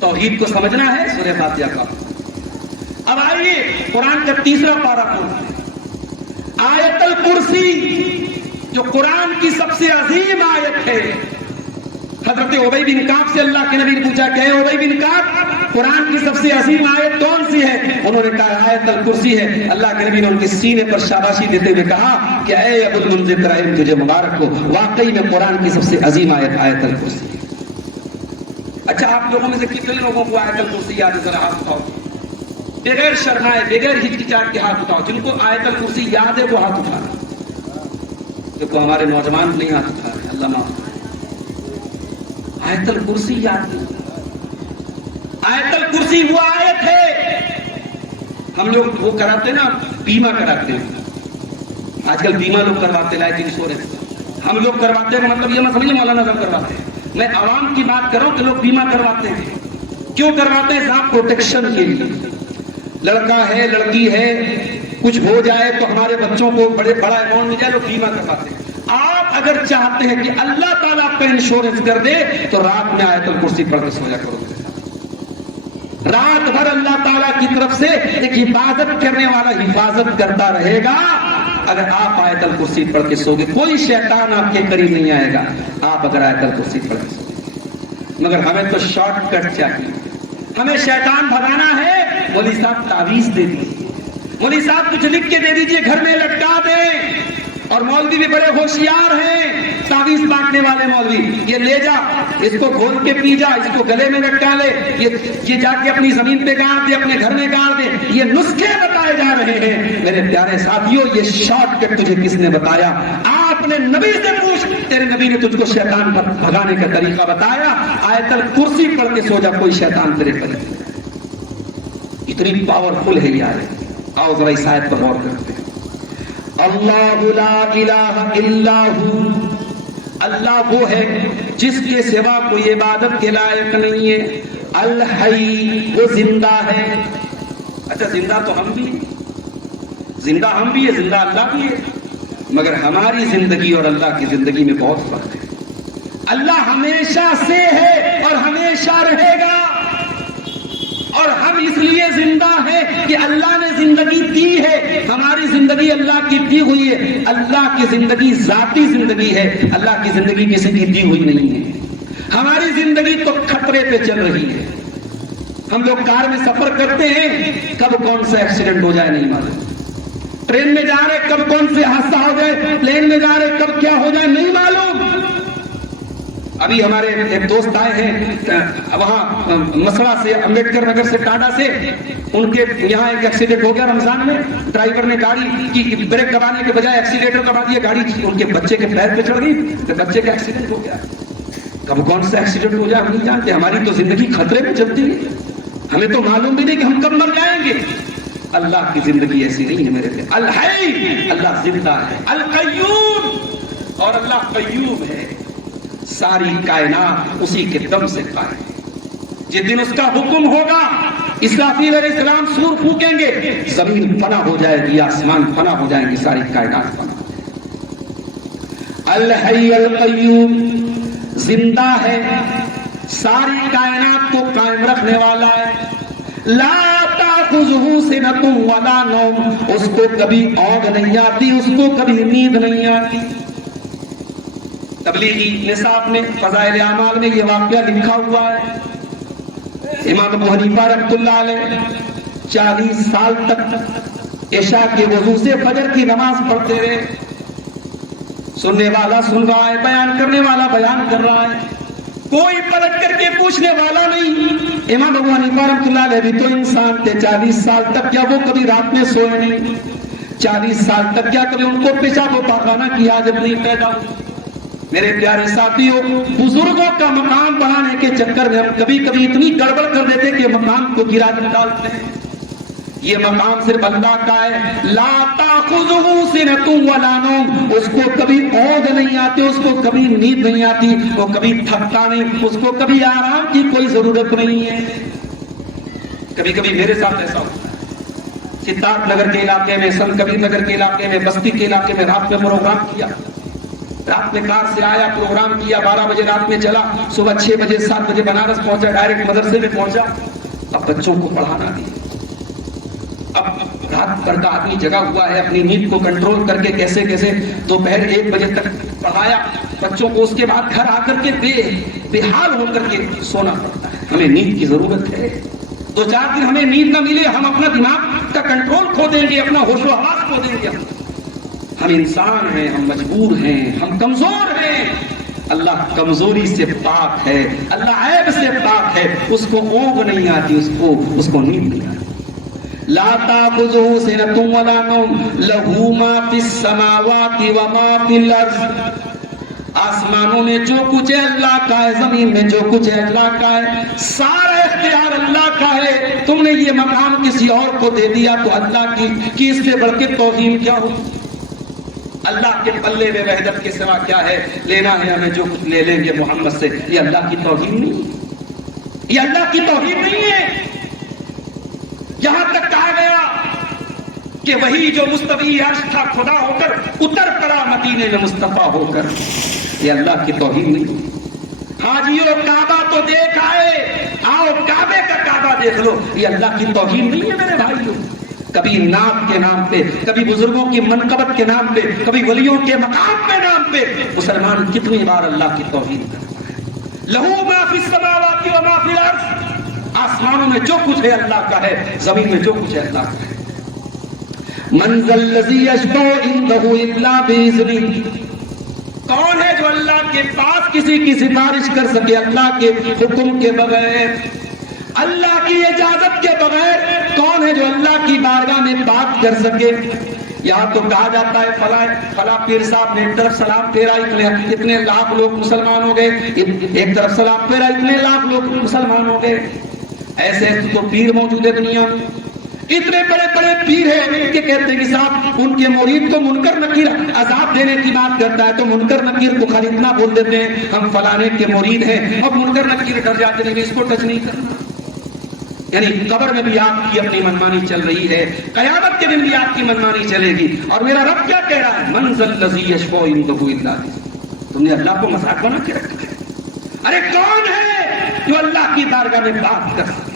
توحید کو سمجھنا ہے سورہ فاتحہ کا. اب آئیے قرآن کا تیسرا پارہ پڑھتے ہیں. آیت الکرسی جو قرآن کی سب سے عظیم آیت ہے. حضرت ابی بن کعب سے اللہ کے نبی نے پوچھا کہ اے ابی بن کعب قرآن کی سب سے عظیم آیت کون سی ہے؟ انہوں نے کہا آیت الکرسی ہے. اللہ کے نبی نے ان کے سینے پر شاباشی دیتے ہوئے کہا کہ اے ابو المنذر رحم تجھے مبارک ہو, واقعی میں قرآن کی سب سے عظیم آیت آیت الکرسی ہے. اچھا آپ لوگوں میں سے کتنے لوگوں کو آیت الکرسی یاد ہے؟ ذرا ہاتھ اٹھاؤ, بغیر شرمائے بغیر ہچکچاہٹ کے ہاتھ اٹھاؤ. جن کو آیت الکرسی یاد ہے وہ ہاتھ اٹھائیں. دیکھو ہمارے نوجوان نہیں ہاتھ اٹھا رہے, اللہ معاف. آیت الکرسی یاد نہیں. آیت الکرسی وہ آیت ہے. ہم لوگ وہ کراتے ہیں نا, بیمہ کراتے ہیں. آج کل بیمہ لوگ کرواتے, لائف انشورنس ہم لوگ کرواتے ہیں. مطلب یہ مت سمجھے مولانا صاحب کرواتے ہیں, میں عوام کی بات کروں کہ لوگ بیمہ کرواتے ہیں. کیوں کرواتے ہیں؟ صاحب پروٹیکشن کے لیے. لڑکا ہے لڑکی ہے, کچھ ہو جائے تو ہمارے بچوں کو بڑا اماؤنٹ مل جائے, لوگ بیمہ کرواتے ہیں. آپ اگر چاہتے ہیں کہ اللہ تعالیٰ آپ کا انشورنس کر دے تو رات میں آیت الکرسی پڑھ کے سویا کرو. رات بھر اللہ تعالیٰ کی طرف سے ایک حفاظت کرنے والا حفاظت کرتا رہے گا. اگر آپ آیت الکرسی پڑھ کے سو گے, کوئی شیطان آپ کے قریب نہیں آئے گا آپ اگر آیت الکرسی پڑھ کے سو گے. مگر ہمیں تو شارٹ کٹ چاہیے. ہمیں شیطان بھگانا ہے. مولوی صاحب تعویذ دے دیجیے, مولوی صاحب کچھ لکھ کے دے دیجیے, گھر میں لٹکا دیں. اور مولوی بھی بڑے ہوشیار ہیں, تعویذ بانٹنے والے مولوی. یہ لے جا, اس کو گھول کے پی جا, اس کو گلے میں لٹکا لے, یہ جا کے اپنی زمین پہ گاڑ دے, اپنے گھر میں گاڑ دے. یہ نسخے بتائے جا رہے ہیں. میرے پیارے ساتھیوں, یہ شارٹ کٹ تجھے کس نے بتایا؟ آپ نے نبی سے پوچھ, تیرے نبی نے تجھ کو شیطان پر بھگانے کا طریقہ بتایا. آیت الکرسی پڑھ کے سو جا, کوئی شیطان تیرے پر. اتنی پاورفل ہے یہ آیت. آؤ ذرا اس آیت پر غور کرتے ہیں. اللہ لا الہ الا ہو, اللہ وہ ہے جس کے سوا کوئی عبادت کے لائق نہیں ہے. الحی, وہ زندہ ہے. اچھا زندہ تو ہم بھی, زندہ ہم بھی ہے, زندہ اللہ بھی ہے. مگر ہماری زندگی اور اللہ کی زندگی میں بہت فرق ہے. اللہ ہمیشہ سے ہے اور ہمیشہ رہے گا. اور ہم اس لیے زندہ ہیں کہ اللہ نے زندگی دی ہے. ہماری زندگی اللہ کی دی ہوئی ہے. اللہ کی زندگی ذاتی زندگی ہے, اللہ کی زندگی کسی کی دی ہوئی نہیں ہے. ہماری زندگی تو خطرے پہ چل رہی ہے. ہم لوگ کار میں سفر کرتے ہیں, کب کون سا ایکسیڈنٹ ہو جائے نہیں معلوم. ٹرین میں جا رہے کب کون سے حادثہ ہو جائے, پلین میں جا رہے کب کیا ہو جائے نہیں معلوم. ابھی ہمارے ایک دوست آئے ہیں وہاں مسڑا سے, امبیڈکر نگر سے, ٹاڈا سے. ان کے یہاں ایک ایکسیڈنٹ ہو گیا رمضان میں. ڈرائیور نے گاڑی کی بریک دبانے کے بجائے ایکسیلیٹر دبا دیا, گاڑی ان کے بچے کے پیر پہ چڑھ گئی تو بچے کا ایکسیڈنٹ ہو گیا. کب کون سا ایکسیڈنٹ ہو جائے ہم نہیں جانتے. ہماری تو زندگی خطرے میں چلتی ہے, ہمیں تو معلوم بھی نہیں کہ ہم کب مر جائیں گے. اللہ کی زندگی ایسی نہیں ہے میرے پہ. الحی, اللہ زندہ ہے. القیوم, اور اللہ قیوم ہے. ساری کائنات اسی کے دم سے قائم ہے. جس دن اس کا حکم ہوگا, اسرافیل علیہ السلام سور پھونکیں گے, زمین فنا ہو جائے گی, آسمان فنا ہو جائیں گے, ساری کائنات فنا ہو جائے گی. الحی القیوم, زندہ ہے, ساری کائنات کو قائم رکھنے والا ہے. لا تأخذہ سنۃ ولا نوم, اس کو کبھی اونگ نہیں آتی, اس کو کبھی نیند نہیں آتی. تبلیغی نصاب میں فضائل اعمال میں یہ واقعہ لکھا ہوا ہے. امام ابو حنیفہ رحمۃ اللہ علیہ 40 سال تک عشاء کے وضو سے فجر کی نماز پڑھتے رہے. سننے والا سن رہا ہے, بیان کرنے والا بیان کر رہا ہے, کوئی پلٹ کر کے پوچھنے والا نہیں. امام ابو حنیفہ رحمۃ اللہ علیہ بھی تو انسان تھے. 40 سال تک کیا وہ کبھی رات میں سوئے نہیں؟ 40 سال تک کیا کبھی ان کو پیشاب و پاخانہ کی عادت نہیں پیدا ہوئی؟ میرے پیارے ساتھیوں, بزرگوں کا مقام بڑھانے کے چکر میں ہم کبھی کبھی اتنی گڑبڑ کر دیتے کہ مقام کو گرا ڈالتے ہیں. یہ مقام صرف اللہ کا ہے. لا تأخذہ سنۃ ولا نوم, اس کو کبھی اونگ نہیں آتی, اس کو کبھی نیند نہیں آتی, وہ کبھی تھکتا نہیں, اس کو کبھی آرام کی کوئی ضرورت نہیں ہے. کبھی کبھی میرے ساتھ ایسا ہوتا ہے، سدھارتھ نگر کے علاقے میں، سنت کبیر نگر کے علاقے میں، بستی کے علاقے میں رات میں پروگرام کیا، رات میں کار سے آیا، پروگرام کیا، 12 بجے رات میں چلا، صبح 6 بجے 7 بجے بنارس پہنچا، ڈائریکٹ مدرسے میں پہنچا، اب بچوں کو پڑھانا دیا، اب رات بھر کا آدمی جگا ہوا ہے، اپنی نیند کو کنٹرول کر کے کیسے کیسے دوپہر 1 بجے تک پڑھایا بچوں کو، اس کے بعد گھر آ کر کے بے حال ہو کر کے سونا پڑتا ہے۔ ہمیں نیند کی ضرورت ہے، 2-4 دن ہمیں نیند نہ ملے، ہم اپنا دماغ کا کنٹرول کھو دیں گے، اپنا ہوش و حواس کھو دیں گے۔ ہم انسان ہیں، ہم مجبور ہیں، ہم کمزور ہیں۔ اللہ کمزوری سے پاک ہے، اللہ عیب سے پاک ہے، اس کو اونگ نہیں آتی، اس کو نیند نہیں آتی۔ لا تأخذه سنة ولا نوم له ما في السماوات وما في الأرض۔ آسمانوں میں جو کچھ ہے اللہ کا ہے، زمین میں جو کچھ ہے اللہ کا ہے، سارا اختیار اللہ کا ہے۔ تم نے یہ مقام کسی اور کو دے دیا تو اللہ کی اس سے بڑھ کے توہین کیا ہو؟ اللہ کے پلے میں وحدت کے سوا کیا ہے؟ لینا ہے ہمیں جو کچھ لے لیں گے محمد سے، یہ اللہ کی توہین نہیں، یہ اللہ کی توہین نہیں ہے۔ یہاں تک کہا گیا کہ وہی جو مستوی عرش تھا خدا ہو کر اتر پڑا مدینے میں مصطفیٰ ہو کر، یہ اللہ کی توہین نہیں۔ حاجیوں کعبہ تو دیکھ آئے، آؤ کعبے کا کعبہ دیکھ لو، یہ اللہ کی توہین نہیں ہے میرے بھائیوں۔ کبھی نام کے نام پہ، کبھی بزرگوں کی منقبت کے نام پہ، کبھی ولیوں کے مقام کے نام پہ مسلمان کتنی بار اللہ کی توہین کرتا ہے۔ لہو ما فی السماوات و ما فی الارض، آسمانوں میں جو کچھ ہے اللہ کا ہے، زمین میں جو کچھ ہے اللہ کا ہے۔ من ذا الذی یشفع عنده الا باذنہ، کون ہے جو اللہ کے پاس کسی کی سفارش کر سکے اللہ کے حکم کے بغیر، اللہ کی اجازت کے بغیر؟ کون ہے جو اللہ کی بارگاہ میں بات کر سکے؟ یہاں تو کہا جاتا ہے فلاں پیر صاحب نے ایک طرف سلام پھیرا، اتنے لاکھ لوگ مسلمان ہو گئے، ایک طرف سلام پھیرا، اتنے لاکھ لوگ مسلمان ہو گئے۔ ایسے تو پیر موجود ہے دنیا میں، اتنے بڑے بڑے پیر ہیں کہ کہتے ہیں کہ صاحب ان کے مرید کو منکر نکیر عذاب دینے کی بات کرتا ہے تو منکر نکیر کو خالی اتنا بول دیتے ہیں ہم فلانے کے مرید ہیں، اب منکر نکیر ڈر جاتے ہیں کہ اس کو ٹچ نہیں کرنا۔ یعنی قبر میں بھی آپ کی اپنی منمانی چل رہی ہے، قیامت کے دن بھی آپ کی منمانی چلے گی۔ اور میرا رب کیا کہہ رہا ہے؟ من ذا الذی یشفع عنده الا باذنہ۔ تم نے اللہ کو مذاق بنا کے رکھا ہے؟ ارے کون ہے جو اللہ کی بارگاہ میں بات کر سکے؟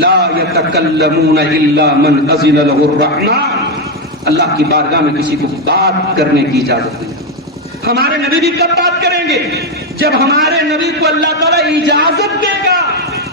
لا یتکلمون الا من اذن له الرحمن، اللہ کی بارگاہ میں کسی کو بات کرنے کی اجازت نہیں۔ ہمارے نبی بھی کب بات کریں گے؟ جب ہمارے نبی کو اللہ تعالیٰ اجازت دے گا،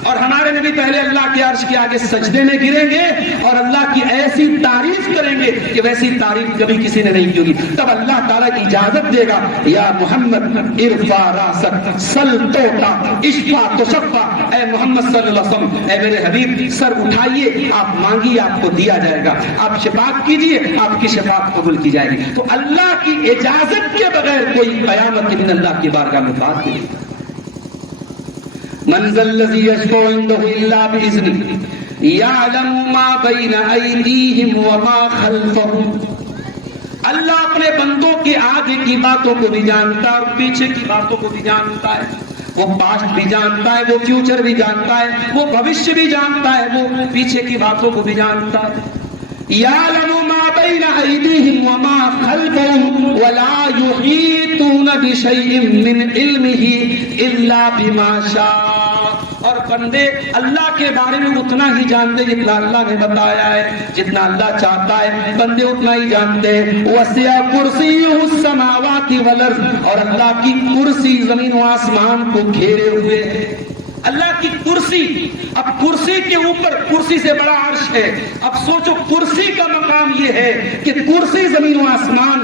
اور ہمارے نبی پہلے اللہ کے عرش کے آگے سجدے میں گریں گے اور اللہ کی ایسی تعریف کریں گے کہ ویسی تعریف کبھی کسی نے نہیں کی ہوگی، تب اللہ تعالیٰ کی اجازت دے گا یا محمد ارفع راسک سل توتا اشفع تشفع، اے محمد صلی اللہ علیہ وسلم، اے میرے حبیب سر اٹھائیے، آپ مانگیے آپ کو دیا جائے گا، آپ شفاعت کیجیے آپ کی شفاعت قبول کی جائے گی۔ تو اللہ کی اجازت کے بغیر کوئی قیامت کے دن اللہ کی بارگاہ میں بات نہیں کرتا۔ من ذا الذی یشفع عنده الا باذنہ یعلم ما بین ایدیہم وما خلفہم، اللہ اپنے بندوں کے آگے کی باتوں کو بھی جانتا ہے اور پیچھے کی باتوں کو بھی جانتا ہے، وہ پاسٹ بھی جانتا ہے، وہ فیوچر بھی جانتا ہے، وہ بھوشیہ بھی جانتا ہے، وہ پیچھے کی باتوں کو بھی جانتا ہے۔ یعلم ما بین ایدیہم وما خلفہم ولا یحیطون بشیء من علمہ الا بما شاء، اور بندے اللہ کے بارے میں اتنا ہی جانتے جتنا اللہ نے بتایا ہے، جتنا اللہ چاہتا ہے بندے اتنا ہی جانتے ہیں۔ وسع کرسیہ السماوات والارض، اور اللہ کی کرسی زمین و آسمان کو گھیرے ہوئے ہے۔ اللہ کی کرسی، اب کرسی کے اوپر کرسی سے بڑا عرش ہے، اب سوچو کرسی کا مقام یہ ہے کہ کرسی زمین و آسمان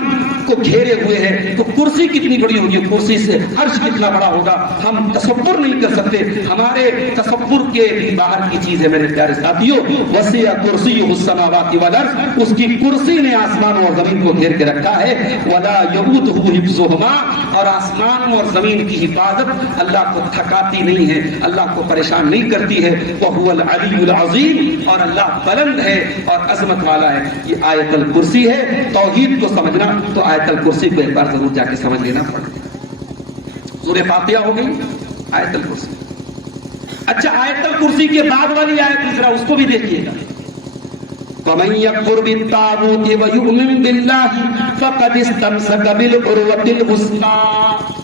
کو گھیرے ہوئے ہے، تو کرسی کتنی بڑی ہوگی، کرسی سے عرش کتنا بڑا ہوگا، ہم تصور نہیں کر سکتے، ہمارے تصور کے بھی باہر کی چیز ہے میرے پیارے ساتھیوں۔ وسع کرسیہ السماوات والارض، اس کی کرسی نے آسمان اور زمین کو گھیر کے رکھا ہے۔ ولا یؤودہ حفظہما، اور آسمان اور زمین کی حفاظت اللہ کو تھکاتی نہیں ہے، اللہ کو پریشان نہیں کرتی ہے۔ وہو العلی العظیم، اور اللہ بلند ہے اور عظمت والا ہے۔ یہ آیت الکرسی ہے۔ توحید کو سمجھنا تو آیت الکرسی کو ایک بار ضرور جا کے سمجھ لینا پڑے۔ سورہ فاتحہ ہو گئی، آیت الکرسی۔ اچھا آیت الکرسی کے بعد والی آیت ذرا اس کو بھی دیکھیے گا. وَمَن يَكْفُرْ بِالطَّاغُوتِ وَيُؤْمِن بِاللَّهِ فَقَدِ اسْتَمْسَكَ بِالْعُرْوَةِ الْوُثْقَىٰ.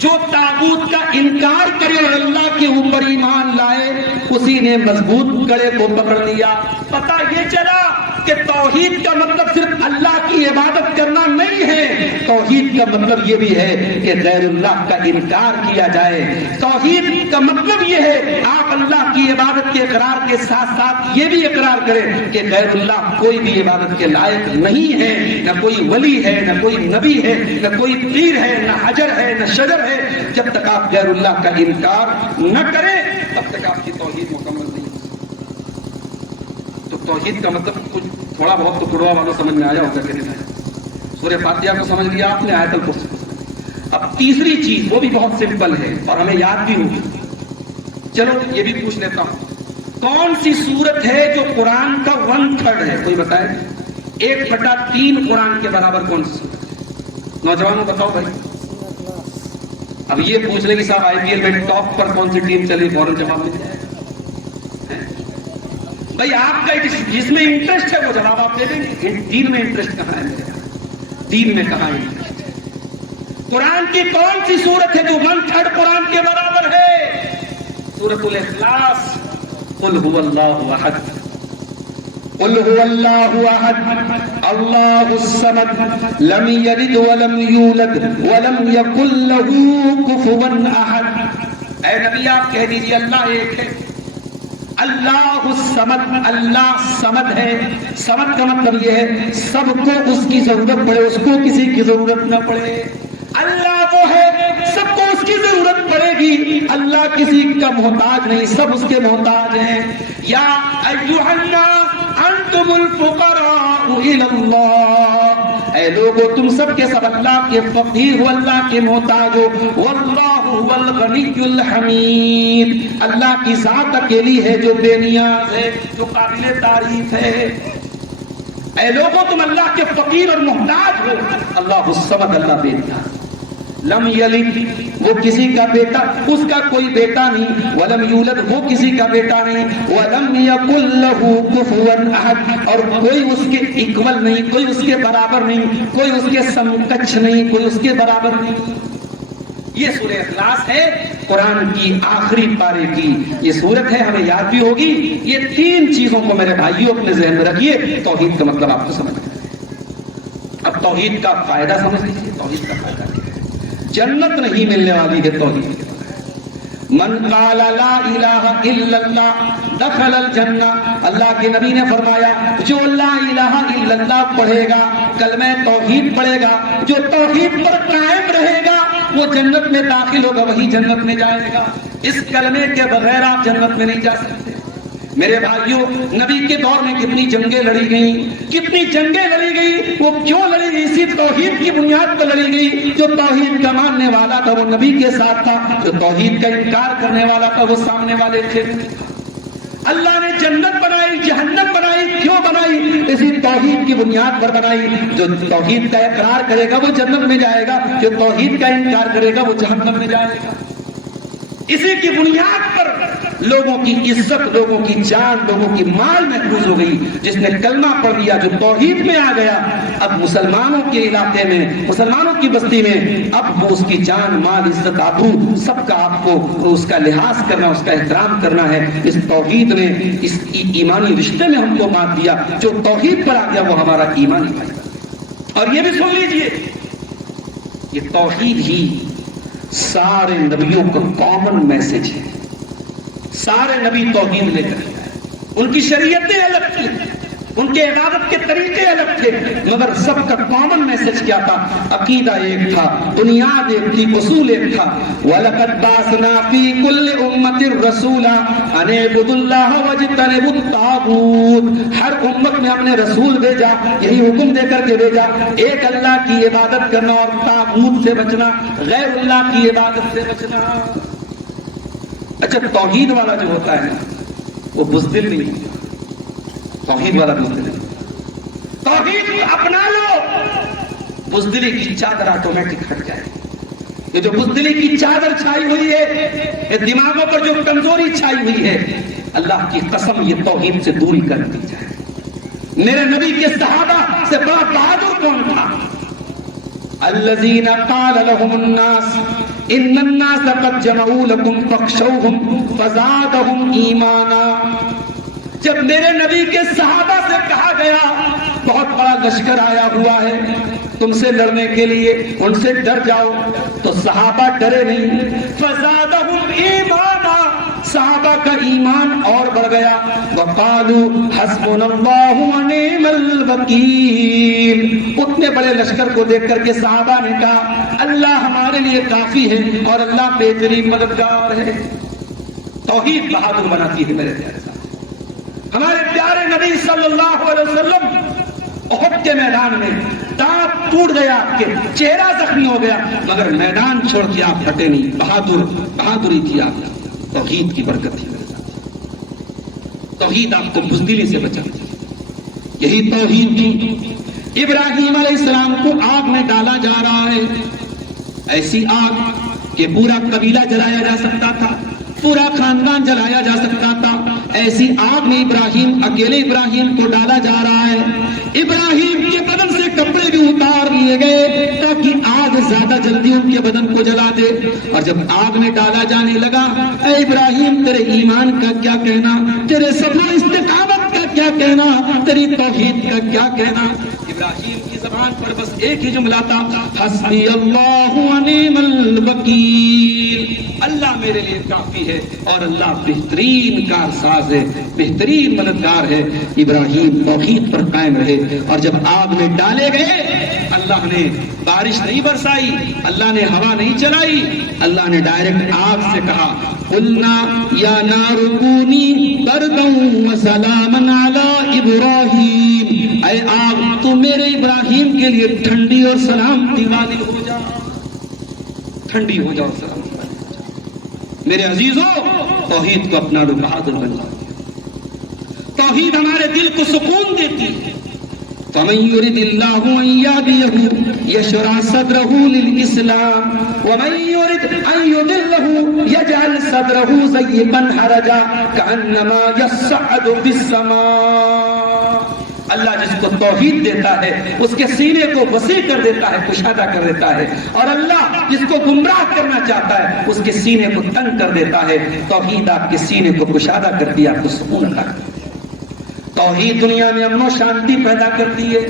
جو تاغوت کا انکار کرے اور اللہ کے اوپر ایمان لائے اسی نے مضبوط کڑے کو پکڑ لیا. پتہ یہ چلا کہ توحید کا مطلب صرف اللہ کی عبادت کرنا نہیں ہے. توحید کا مطلب یہ بھی ہے کہ غیر اللہ کا انکار کیا جائے. توحید کا مطلب یہ ہے آپ اللہ کی عبادت کے اقرار کے ساتھ ساتھ یہ بھی اقرار کریں کہ غیر اللہ کوئی بھی عبادت کے لائق نہیں ہے. نہ کوئی ولی ہے، نہ کوئی نبی ہے، نہ کوئی پیر ہے، نہ حجر ہے، نہ شجر ہے. جب تک آپ غیر اللہ کا انکار نہ کریں تب تک آپ کی توحید مکمل نہیں. تو توحید کا مطلب کچھ تھوڑا بہت تو قرآن والوں سمجھ میں آیا ہوگا کہ نہیں آیا. سورہ فاتحہ کو سمجھ لیا آپ نے، آیت الکرسی. اب تیسری چیز وہ بھی بہت سمپل ہے اور ہمیں یاد بھی ہوگی. چلو یہ بھی پوچھ لیتا ہوں، کون سی سورت ہے جو قرآن کا 1/3 ہے؟ کوئی بتائے. 1/3 قرآن کے برابر کون سی؟ نوجوانوں بتاؤ بھائی. اب یہ پوچھ لیں کہ صاحب آئی پی ایل میں ٹاپ پر کون سی ٹیم چلی، فوراً جواب مل جائے. بھائی آپ کا جس میں انٹرسٹ ہے وہ جواب آپ دے دیں گے. دین میں انٹرسٹ کہاں ہے میرا؟ دین میں کہاں انٹرسٹ ہے؟ قرآن کی کون سی سورت ہے جو 1/3 قرآن کے برابر ہے؟ سورۃ الاخلاص. قل هو اللہ احد، قل هو اللہ احد اللہ الصمد لم یلد ولم یولد ولم یکن له کفوا احد. اے نبی آپ کہہ دیجیے اللہ ایک ہے. اللہ الصمد، اللہ صمد ہے. صمد کا مطلب یہ ہے سب کو اس کی ضرورت پڑے، اس کو کسی کی ضرورت نہ پڑے. اللہ وہ ہے سب کو اس کی ضرورت پڑے گی. اللہ کسی کا محتاج نہیں، سب اس کے محتاج ہیں. یا ایھا الناس انتم الفقراء الی اللہ، اے لوگو تم سب کے سب اللہ کے فقیر ہو، اللہ کے محتاج ہو. واللہ هو الغنی الحمید، اللہ کی ذات اکیلی ہے جو بے نیاز ہے، جو قابل تعریف ہے. اے لوگو تم اللہ کے فقیر اور محتاج ہو. اللہ الصمد، اللہ بے نیاز. لم یلد، وہ کسی کا بیٹا، اس کا کوئی بیٹا نہیں. ولم یولد، وہ کسی کا بیٹا نہیں. ولم یکن له کفوا احد، اور کوئی اس کے اکول نہیں، کوئی اس کے برابر نہیں، کوئی اس کے سمکچھ نہیں، کوئی اس کے برابر نہیں. یہ سورہ اخلاص ہے، قرآن کی آخری پارے کی یہ سورت ہے. ہمیں یاد بھی ہوگی. یہ 3 چیزوں کو میرے بھائیوں اپنے ذہن میں رکھیے. توحید کا مطلب آپ کو سمجھ میں آیا. اب توحید کا فائدہ سمجھ لیجیے. توحید کا فائدہ جنت نہیں ملنے والی ہے توحید. من قال لا الہ الا اللہ دخل الجنہ. اللہ کے نبی نے فرمایا جو لا الہ الا اللہ پڑھے گا، کلمہ توحید پڑھے گا، جو توحید پر قائم رہے گا وہ جنت میں داخل ہوگا، وہی جنت میں جائے گا. اس کلمے کے بغیر آپ جنت میں نہیں جا سکتے. میرے بھائیوں، نبی کے دور میں کتنی جنگیں لڑی گئیں، کتنی جنگیں لڑی گئی. وہ کیوں لڑی گئی؟ اسی توحید کی بنیاد پر لڑی گئی. جو توحید کا ماننے والا تھا وہ نبی کے ساتھ تھا، جو توحید کا انکار کرنے والا تھا وہ سامنے والے تھے. اللہ نے جنت بنائی، جہنم بنائی. کیوں بنائی؟ اسی توحید کی بنیاد پر بنائی. جو توحید کا اقرار کرے گا وہ جنت میں جائے گا، جو توحید کا انکار کرے گا وہ جہنم میں جائے گا. اسی کی بنیاد پر لوگوں کی عزت، لوگوں کی جان، لوگوں کی مال محفوظ ہو گئی. جس نے کلمہ پڑھ لیا، جو توحید میں آ گیا، اب مسلمانوں کے علاقے میں، مسلمانوں کی بستی میں اب وہ اس کی جان، مال، عزت، آبرو سب کا آپ کو اس کا لحاظ کرنا، اس کا احترام کرنا ہے. اس توحید نے، اس ایمانی رشتے میں ہم کو مات دیا. جو توحید پر آ گیا وہ ہمارا ایمانی بھائی. اور یہ بھی سن لیجئے، یہ توحید ہی سارے نبیوں کا کامن میسج ہے. سارے نبی توحید لے کر ان کی شریعتیں الگ تھیں، ان کے عبادت کے طریقے الگ تھے، مگر سب کا کامن میسج کیا تھا؟ عقیدہ ایک تھا، بنیاد ایک تھی، اصول ایک تھا. وَلَقَدْ بَعَثْنَا فِي كُلِّ أُمَّةٍ رَسُولًا أَنِ اعْبُدُوا اللَّهَ وَاجْتَنِبُوا الطَّاغُوتَ. ہر امت میں ہم نے رسول بھیجا، یہی حکم دے کر کے بھیجا، ایک اللہ کی عبادت کرنا اور طاغوت سے بچنا، غیر اللہ کی عبادت سے بچنا. اچھا توحید والا جو ہوتا ہے وہ بزدل نہیں ہوتا. توحید والا بزدل نہیں. توحید اپنا لو، بزدلی کی چادر آٹومیٹک ہٹ جائے. یہ جو بزدلی کی چادر چھائی ہوئی ہے، یہ دماغوں پر جو کمزوری چھائی ہوئی ہے، اللہ کی قسم یہ توحید سے دوری کر دی جائے۔ میرے نبی کے صحابہ سے بڑا بہادر کون تھا؟ الذین قال لهم الناس ان الناس قد جمعوا لكم فاخشوهم فزادهم ایمانا۔ جب میرے نبی کے صحابہ سے کہا گیا بہت بڑا لشکر آیا ہوا ہے تم سے لڑنے کے لیے، ان سے ڈر جاؤ، تو صحابہ ڈرے نہیں، فزادهم ایمانا، صحابہ کا ایمان اور بڑھ گیا۔ وقالوا حسبنا اللہ ونعم الوکیل، اتنے بڑے لشکر کو دیکھ کر کے صحابہ نے کہا اللہ ہمارے لیے کافی ہے اور اللہ بہترین مددگار ہے۔ توحید بہادر بناتی ہے میرے پیارے صاحب۔ ہمارے پیارے نبی صلی اللہ علیہ وسلم احد کے میدان میں دانت ٹوٹ گیا، آپ کے چہرہ زخمی ہو گیا، مگر میدان چھوڑ کے آپ ہٹے نہیں، بہادری کی آپ۔ توحید کی برکت ہے میرے ساتھ، توحید آپ کو بزدلی سے بچاتی۔ یہی توحید کی ابراہیم علیہ السلام کو آگ میں ڈالا جا رہا ہے، ایسی آگ کہ پورا قبیلہ جلایا جا سکتا تھا، پورا خاندان جلایا جا سکتا تھا، ایسی آگ میں اکیلے ابراہیم کو ڈالا جا رہا ہے۔ ابراہیم کے بدن سے کپڑے بھی اتار لیے گئے تاکہ آگ زیادہ جلدی ان کے بدن کو جلا دے، اور جب آگ میں ڈالا جانے لگا، اے ابراہیم تیرے ایمان کا کیا کہنا، تیرے صبر استقامت کا کیا کہنا، تیری توحید کا کیا کہنا؟ ابراہیم کی زبان پر بس ایک ہی جملہ تھا، حسبی اللہ ونعم الوکیل، اللہ میرے لیے کافی ہے اور اللہ بہترین کارساز ہے، بہترین مددگار ہے۔ ابراہیم توحید پر قائم رہے، اور جب آگ میں ڈالے گئے اللہ نے بارش نہیں برسائی، اللہ نے ہوا نہیں چلائی، اللہ نے ڈائریکٹ آگ سے کہا قلنا یا نار کونی بردا وسلاما علی ابراہیم، اے آگ تو میرے ابراہیم کے لیے ٹھنڈی اور سلامتی والی ہو جا، ٹھنڈی ہو جاؤ، سلامتی والی ہو جا۔ میرے عزیزوں توحید کو اپنا لو، بہادر بن جاؤ۔ توحید ہمارے دل کو سکون دیتی ہے۔ فَمَن يُرِدِ اللَّهُ أَن يَهْدِيَهُ يَشْرَحْ صَدْرَهُ لِلْإِسْلَامِ وَمَن يُرِدْ أَن يُضِلَّهُ يَجْعَلْ صَدْرَهُ ضَيِّقًا حَرَجًا كَأَنَّمَا يَصَّعَّدُ فِي السَّمَاءِ۔ اللہ جس کو توحید دیتا ہے اس کے سینے کو وسیع کر دیتا ہے، کشادہ کر دیتا ہے، اور اللہ جس کو گمراہ کرنا چاہتا ہے اس کے سینے کو تنگ کر دیتا ہے۔ توحید آپ کے سینے کو کشادہ کرتی ہے، آپ کو سکون عطا کرتی ہے۔ توحید دنیا میں امن و شانتی پیدا کرتی ہے۔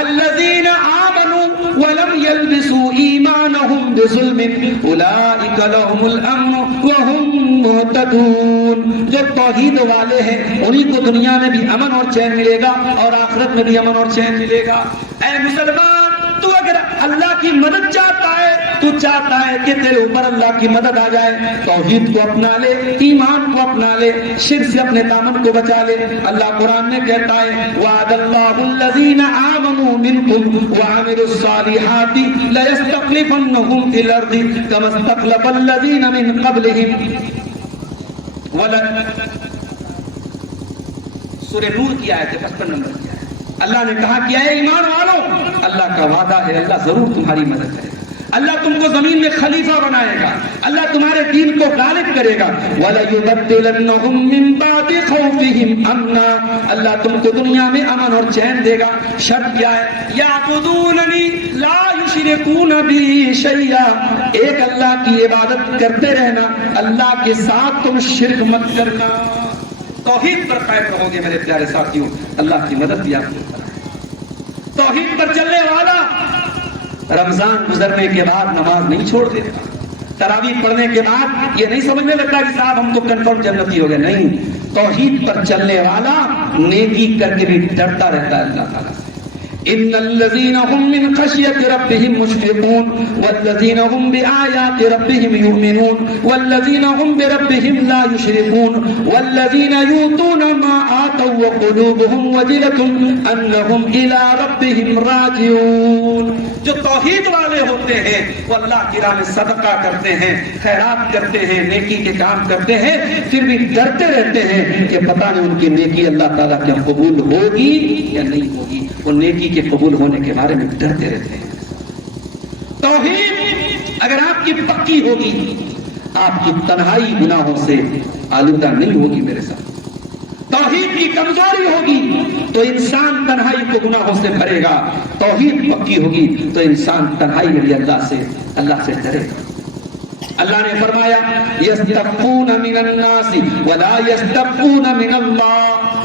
الذین آمنوا ولم يلبسوا ایمانهم بظلم اولئک لهم الامن وهم مہتدون۔ جو توحید والے ہیں انہی کو دنیا میں بھی امن اور چین ملے گا اور آخرت میں بھی امن اور چین ملے گا۔ اے مسلمان، تو اگر اللہ کی مدد چاہتا ہے، تو چاہتا ہے کہ تیرے اوپر اللہ کی مدد آ جائے، توحید کو اپنا لے، ایمان کو اپنا لے، شرک سے اپنے دامن کو بچا لے۔ اللہ قرآن میں کہتا ہے وعد اللہ الذین آمنوا منکم وعملوا الصالحات لیستخلفنہم فی الارض کما استخلف الذین من قبلہم۔ سورہ نور کی آیت 55 نمبر کی آیت۔ اللہ نے کہا کہ اے ایمان والو، اللہ کا وعدہ ہے، اللہ ضرور تمہاری مدد کرے گا، اللہ تم کو زمین میں خلیفہ بنائے گا، اللہ تمہارے دین کو غالب کرے گا۔ وَلَيُبَدِّلَنَّهُم مِّن بَعْدِ خَوْفِهِمْ أَمْنًا، اللہ تم کو دنیا میں امن اور چین دے گا۔ شرط کیا ہے؟ يَعْبُدُونَنِي لَا يُشْرِكُونَ بِي شَيْئًا، ایک اللہ کی عبادت کرتے رہنا، اللہ کے ساتھ تم شرک مت کرنا۔ توحید پر قائم رہو گے میرے پیارے ساتھیوں، اللہ کی مدد بھی آپ کو کرے۔ توحید پر چلنے والا رمضان گزرنے کے بعد نماز نہیں چھوڑ دیتا، تراویح پڑھنے کے بعد یہ نہیں سمجھنے لگتا کہ صاحب ہم تو کنفرم جنتی ہو گئے، نہیں، توحید پر چلنے والا نیکی کر کے بھی ڈرتا رہتا ہے اللہ تعالیٰ سے۔ ان الذين هم من خشية ربهم مشفقون والذين هم بآيات ربهم يؤمنون والذين هم بربهم لا يشركون والذين يؤتون ما آتوا وقلوبهم وجلة أنهم إلى ربهم راجعون۔ جو توحید والے ہوتے ہیں وہ اللہ کی راہ میں صدقہ کرتے ہیں، خیرات کرتے ہیں، نیکی کے کام کرتے ہیں، پھر بھی ڈرتے رہتے ہیں کہ پتہ نہیں ان کی نیکی اللہ تعالیٰ کیا قبول ہوگی یا نہیں ہوگی، وہ نیکی کے قبول ہونے کے بارے میں ڈرتے رہتے ہیں۔ توحید اگر آپ کی پکی ہوگی آپ کی تنہائی گناہوں سے آلودہ نہیں ہوگی میرے ساتھ. توحید کی کمزوری ہوگی تو انسان تنہائی کو گناہوں سے بھرے گا. توحید پکی ہوگی تو انسان تنہائی میں بھی اللہ سے ڈرے گا. اللہ نے فرمایا یستخفون من الناس ولا یستخفون من اللہ.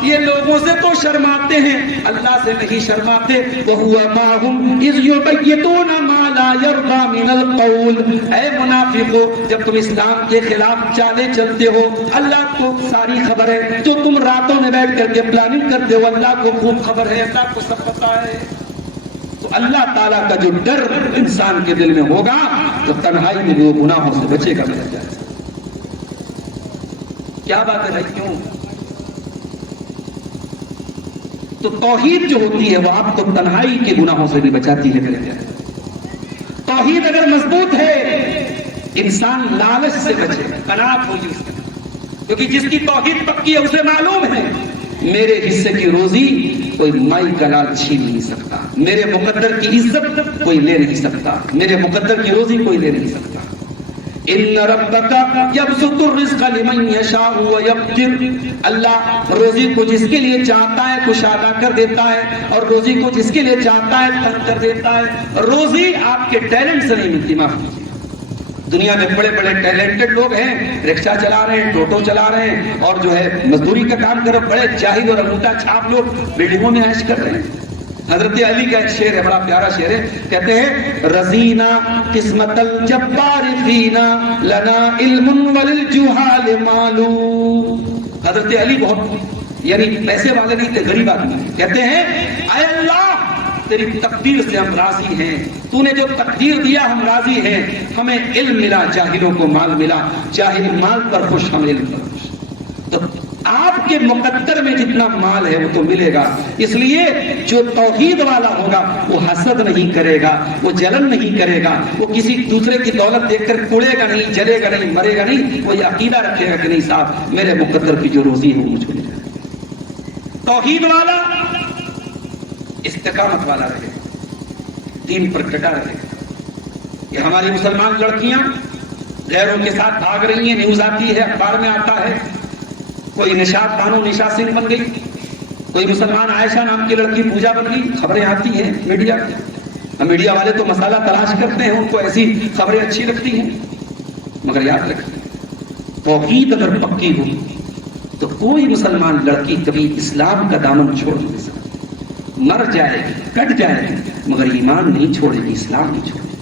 یہ لوگوں سے تو شرماتے ہیں, اللہ سے نہیں شرماتے. وَهُوَ مَعَهُمْ إِذْ يُبَيِّتُونَ مَا لَا يَرْضَى مِنَ الْقَوْلِ. اے منافقو, جب تم اسلام کے خلاف چالے چلتے ہو, اللہ کو ساری خبر ہے. جو تم راتوں میں بیٹھ کر کے پلاننگ کرتے ہو, اللہ کو خوب خبر ہے, اللہ کو سب پتا ہے. تو اللہ تعالیٰ کا جو ڈر انسان کے دل میں ہوگا تو تنہائی میں وہ گناہوں سے بچے گا. میرا جائے کیا بات ہے بھائی, کیوں؟ تو توحید جو ہوتی ہے وہ آپ کو تنہائی کے گناہوں سے بھی بچاتی ہے. میرے جائے توحید اگر مضبوط ہے انسان لالچ سے بچے, قناعت ہوگی اس کے, کیونکہ جس کی توحید پکی ہے اسے معلوم ہے میرے حصے کی روزی کوئی مائی کا لال چھین نہیں سکتا, میرے مقدر کی عزت کوئی لے نہیں سکتا, میرے مقدر کی روزی کوئی لے نہیں سکتا. ان ربک یبسط الرزق لمن یشاء ویقدر. اللہ روزی کو جس کے لیے چاہتا ہے کشادہ کر دیتا ہے, اور روزی کو جس کے لیے چاہتا ہے تنگ کر دیتا ہے. روزی آپ کے ٹیلنٹ سے نہیں ملتی. معاف کیجیے, دنیا میں بڑے بڑے ٹیلنٹڈ لوگ ہیں, رکشہ چلا رہے ہیں, ٹوٹو چلا رہے ہیں, اور جو ہے مزدوری کا کام کر رہے, بڑے جاہل اور انگوٹھا چھاپ لوگ بلڈنگوں میں عیش کر رہے ہیں. حضرت علی کا ایک شعر ہے, بڑا پیارا شعر ہے, کہتے ہیں رضینا قسمت الجبار فینا لنا علم وللجہال مالو. حضرت علی بہت یعنی پیسے والے نہیں تھے, غریب آدمی. کہتے ہیں اے اللہ تیری تقدیر سے ہم راضی ہیں, تو نے جو تقدیر دیا ہم راضی ہیں. ہمیں علم ملا, جاہلوں کو مال ملا. جاہل مال پر خوش, ہم علم پر خوش. تو آپ کے مقدر میں جتنا مال ہے وہ تو ملے گا. اس لیے جو توحید والا ہوگا وہ حسد نہیں کرے گا, وہ جلن نہیں کرے گا, وہ کسی دوسرے کی دولت دیکھ کر کوڑے گا نہیں, جلے گا نہیں, مرے گا نہیں. وہ یہ عقیدہ رکھے گا کہ نہیں صاحب میرے مقدر کی جو روزی ہے وہ مجھ کو ملے گا. توحید والا استقامت والا رہے, دین پر ڈٹا رہے. یہ ہماری مسلمان لڑکیاں غیروں کے ساتھ بھاگ رہی ہیں, نیوز آتی ہے, اخبار میں آتا ہے, کوئی نشاط بانو نشا سنگھ بن گئی, کوئی مسلمان عائشہ نام کی لڑکی پوجا بن گئی. خبریں آتی ہیں میڈیا میں. میڈیا والے تو مسالہ تلاش کرتے ہیں, ان کو ایسی خبریں اچھی لگتی ہیں. مگر یاد رکھیں توحید اگر پکی ہو تو کوئی مسلمان لڑکی کبھی اسلام کا دامن چھوڑ نہیں سکتی. مر جائے گی, کٹ جائے گی, مگر ایمان نہیں چھوڑے گی, اسلام نہیں چھوڑے گی.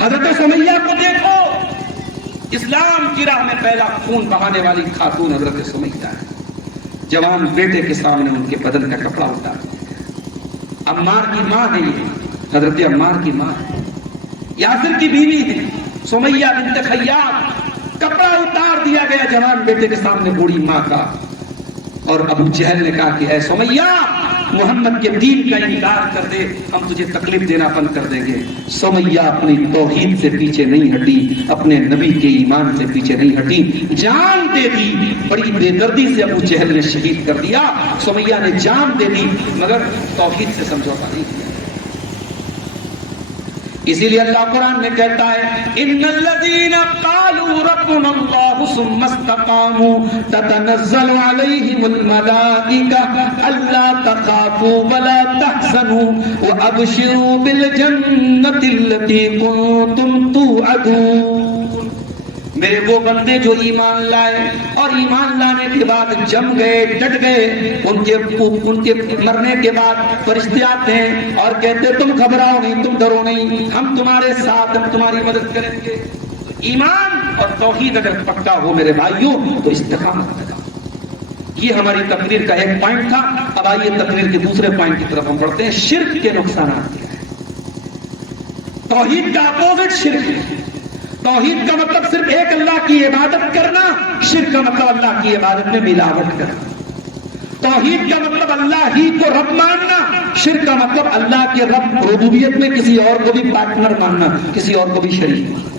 حضرت سمیہ کو دیکھو, اسلام کی راہ میں پہلا خون بہانے والی خاتون حضرت سمیہ ہے. جوان بیٹے کے سامنے ان کے بدن کا کپڑا اتار دیا. عمار کی ماں ہے, یہ حضرت عمار کی ماں ہے, یاسر کی بیوی ہے سمیہ بنت خیاط. کپڑا اتار دیا گیا جوان بیٹے کے سامنے بوڑھی ماں کا, اور ابو جہل نے کہا کہ اے سمیہ محمد کے دین کا انکار کر دے, ہم تجھے تکلیف دینا بند کر دیں گے. سمیہ اپنی توحید سے پیچھے نہیں ہٹی, اپنے نبی کے ایمان سے پیچھے نہیں ہٹی, جان دے دی. بڑی بے دردی سے ابو جہل نے شہید کر دیا, سمیہ نے جان دے دی, مگر توحید سے سمجھوتا نہیں کیا. اسی لیے اللہ قرآن میں کہتا ہے ان الذین قالوا ربنا اللہ ثم استقاموا تتنزل علیہم الملائکہ الا تخافوا ولا تحزنوا وابشروا بالجنۃ التي کنتم توعدون. میرے وہ بندے جو ایمان لائے اور ایمان لانے کے بعد جم گئے, ڈٹ گئے, ان کے مرنے کے بعد فرشتے آتے ہیں اور کہتے تم گھبراؤ نہیں, تم ڈرو نہیں, ہم تمہارے ساتھ, ہم تمہاری مدد کریں گے. ایمان اور توحید اگر پکا ہو میرے بھائیوں تو استقامت لگا. یہ ہماری تقریر کا ایک پوائنٹ تھا. اب آئیے تقریر کے دوسرے پوائنٹ کی طرف ہم بڑھتے ہیں. شرک کے نقصانات کیا ہیں؟ توحید کا اپوزٹ شرک ہے. توحید کا مطلب صرف ایک اللہ کی عبادت کرنا, شرک کا مطلب اللہ کی عبادت میں ملاوٹ کرنا. توحید کا مطلب اللہ ہی کو رب ماننا, شرک کا مطلب اللہ کے رب ربوبیت میں کسی اور کو بھی پارٹنر ماننا, کسی اور کو بھی شریک ماننا.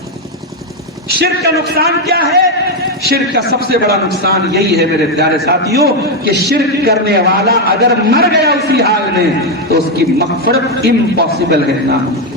شرک کا نقصان کیا ہے؟ شرک کا سب سے بڑا نقصان یہی ہے میرے پیارے ساتھیوں کہ شرک کرنے والا اگر مر گیا اسی حال میں تو اس کی مغفرت امپاسبل ہے, ناممکن.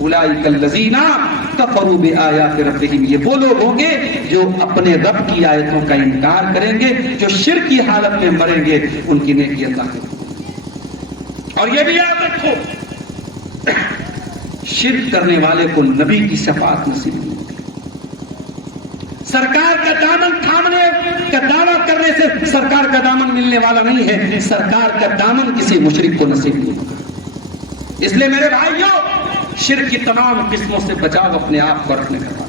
اولئک الذین کفروا بآیات ربہم، یہ وہ لوگ ہوں گے جو اپنے رب کی آیتوں کا انکار کریں گے، جو شرک کی حالت میں مریں گے، ان کی نیکی اللہ کرے۔ اور یہ بھی یاد رکھو، شرک کرنے والے کو نبی کی شفاعت نصیب نہیں ہوتی۔ سرکار کا دامن تھامنے کا دعویٰ کرنے سے سرکار کا دامن ملنے والا نہیں ہے، سرکار کا دامن کسی مشرک کو نصیب نہیں ہوتا۔ اس لیے میرے بھائیوں، شرک کی تمام قسموں سے بچاؤ اپنے آپ کو رکھنے کا۔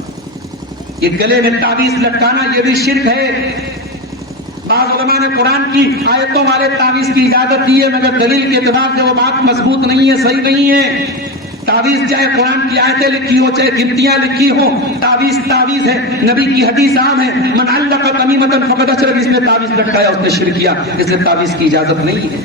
یہ گلے میں تعویذ لٹکانا یہ بھی شرک ہے۔ بعض علماء نے قرآن کی آیتوں والے تعویذ کی اجازت دی ہے، مگر دلیل کے اعتبار سے وہ بات مضبوط نہیں ہے، صحیح نہیں ہے۔ تعویذ چاہے قرآن کی آیتیں لکھی ہو، چاہے گنتیاں لکھی ہو، تعویذ تعویذ ہے۔ نبی کی حدیث عام ہے، من علق تمیمۃ فقد اشرک، اس نے تعویذ لٹکایا اس نے شرک کیا، اس لیے تعویذ کی اجازت نہیں ہے۔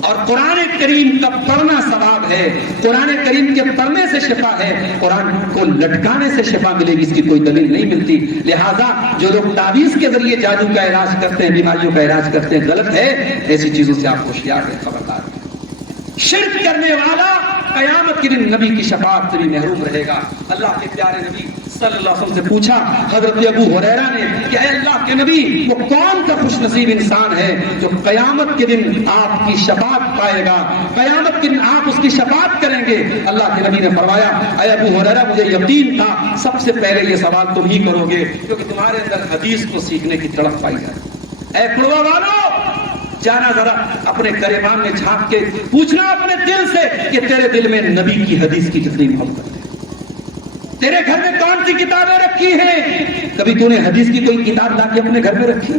اور قرآن کریم کا پڑھنا ثواب ہے، قرآن کریم کے پڑھنے سے شفا ہے، قرآن کو لٹکانے سے شفا ملے گی، اس کی کوئی دلیل نہیں ملتی۔ لہذا جو لوگ تعویذ کے ذریعے جادو کا علاج کرتے ہیں، بیماریوں کا علاج کرتے ہیں، غلط ہے۔ ایسی چیزوں سے آپ ہوشیار رہیں، خبردار ہیں۔ شرک کرنے والا قیامت کے دن نبی کی شفاعت سے بھی محروم رہے گا۔ اللہ کے پیارے نبی صلی اللہ علیہ وسلم سے پوچھا حضرت ابو ہریرہ نے کہ اے اللہ کے نبی، وہ کون سا خوش نصیب انسان ہے جو قیامت کے دن آپ کی شفاعت پائے گا، قیامت کے دن آپ اس کی شفاعت کریں گے؟ اللہ کے نبی نے فرمایا اے ابو ہریرہ، مجھے یقین تھا سب سے پہلے یہ سوال تم ہی کرو گے، کیونکہ تمہارے اندر حدیث کو سیکھنے کی تڑپ پائی ہے۔ اے قربا والو، جانا ذرا اپنے گریبان میں جھانک کے پوچھنا اپنے دل سے کہ تیرے دل میں نبی کی حدیث کی کتنی محبت ہے۔ تیرے گھر میں کون سی کتابیں رکھی ہیں؟ کبھی تو نے حدیث کی کوئی کتاب لا کے اپنے گھر میں رکھی؟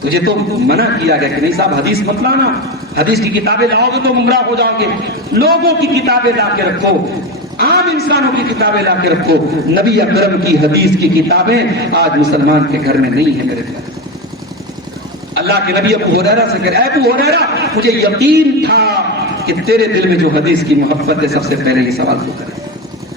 تجھے تو منع کیا گیا کہ نہیں صاحب حدیث مت لانا، حدیث کی کتابیں لاؤ گے تو گمراہ ہو جاؤ گے۔ لوگوں کی کتابیں لا کے رکھو، عام انسانوں کی کتابیں لا کے رکھو۔ نبی اکرم کی حدیث کی کتابیں آج مسلمان کے گھر میں نہیں ہے میرے گھر۔ اللہ کے نبی ابو ہریرہ سے کہے اے ابو ہریرہ، مجھے یقین تھا کہ تیرے دل میں جو حدیث کی محبت ہے، سب سے پہلے یہ سوال تو کرے۔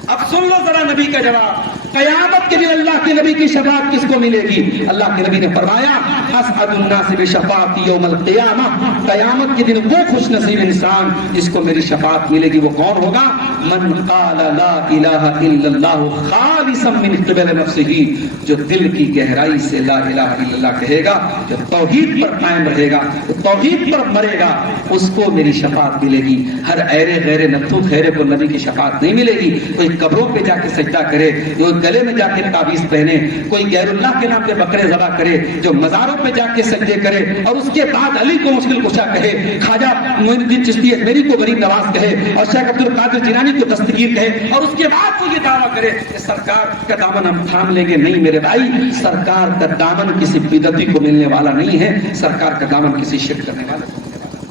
اب سن لو ذرا نبی کا جواب۔ قیامت کے دن اللہ کے نبی کی شفاعت کس کو ملے گی؟ اللہ کے نبی نے فرمایا اسعد الناس بشفاعتی یوم القیامہ، قیامت کے دن وہ خوش نصیب انسان جس کو میری شفاعت ملے گی، وہ کون ہوگا؟ من قال لا الہ الا اللہ خالصا من قبل نفسہ، جو دل کی گہرائی سے لا الہ الا اللہ کہے گا، جو توحید پر قائم رہے گا، جو توحید پر مرے گا، اس کو میری شفاعت ملے گی۔ ہر ایرے غیر نتھو خیرے کو نبی کی شفاعت نہیں ملے گی۔ کوئی قبروں پہ جا کے سجدہ کرے، جو گلے میں جا کے تعویذ پہنے، کوئی غیر اللہ کے نام پہ بکرے ذبح کرے، جو مزاروں پہ جا کے سجدے کرے اور اس کے بعد علی کو مشکل کشا کہے، خواجہ معین الدین چشتی اجمیری کو غریب نواز کہے، اور شیخ عبد القادر جیلانی کو دستگیر کہے، اور اس کے بعد وہ یہ دعویٰ کرے کہ سرکار کا دامن ہم تھام لیں گے۔ نہیں میرے بھائی، سرکار کا دامن کسی بدعتی کو ملنے والا نہیں ہے، سرکار کا دامن کسی شرک کرنے والا کو ملنے والا ہے۔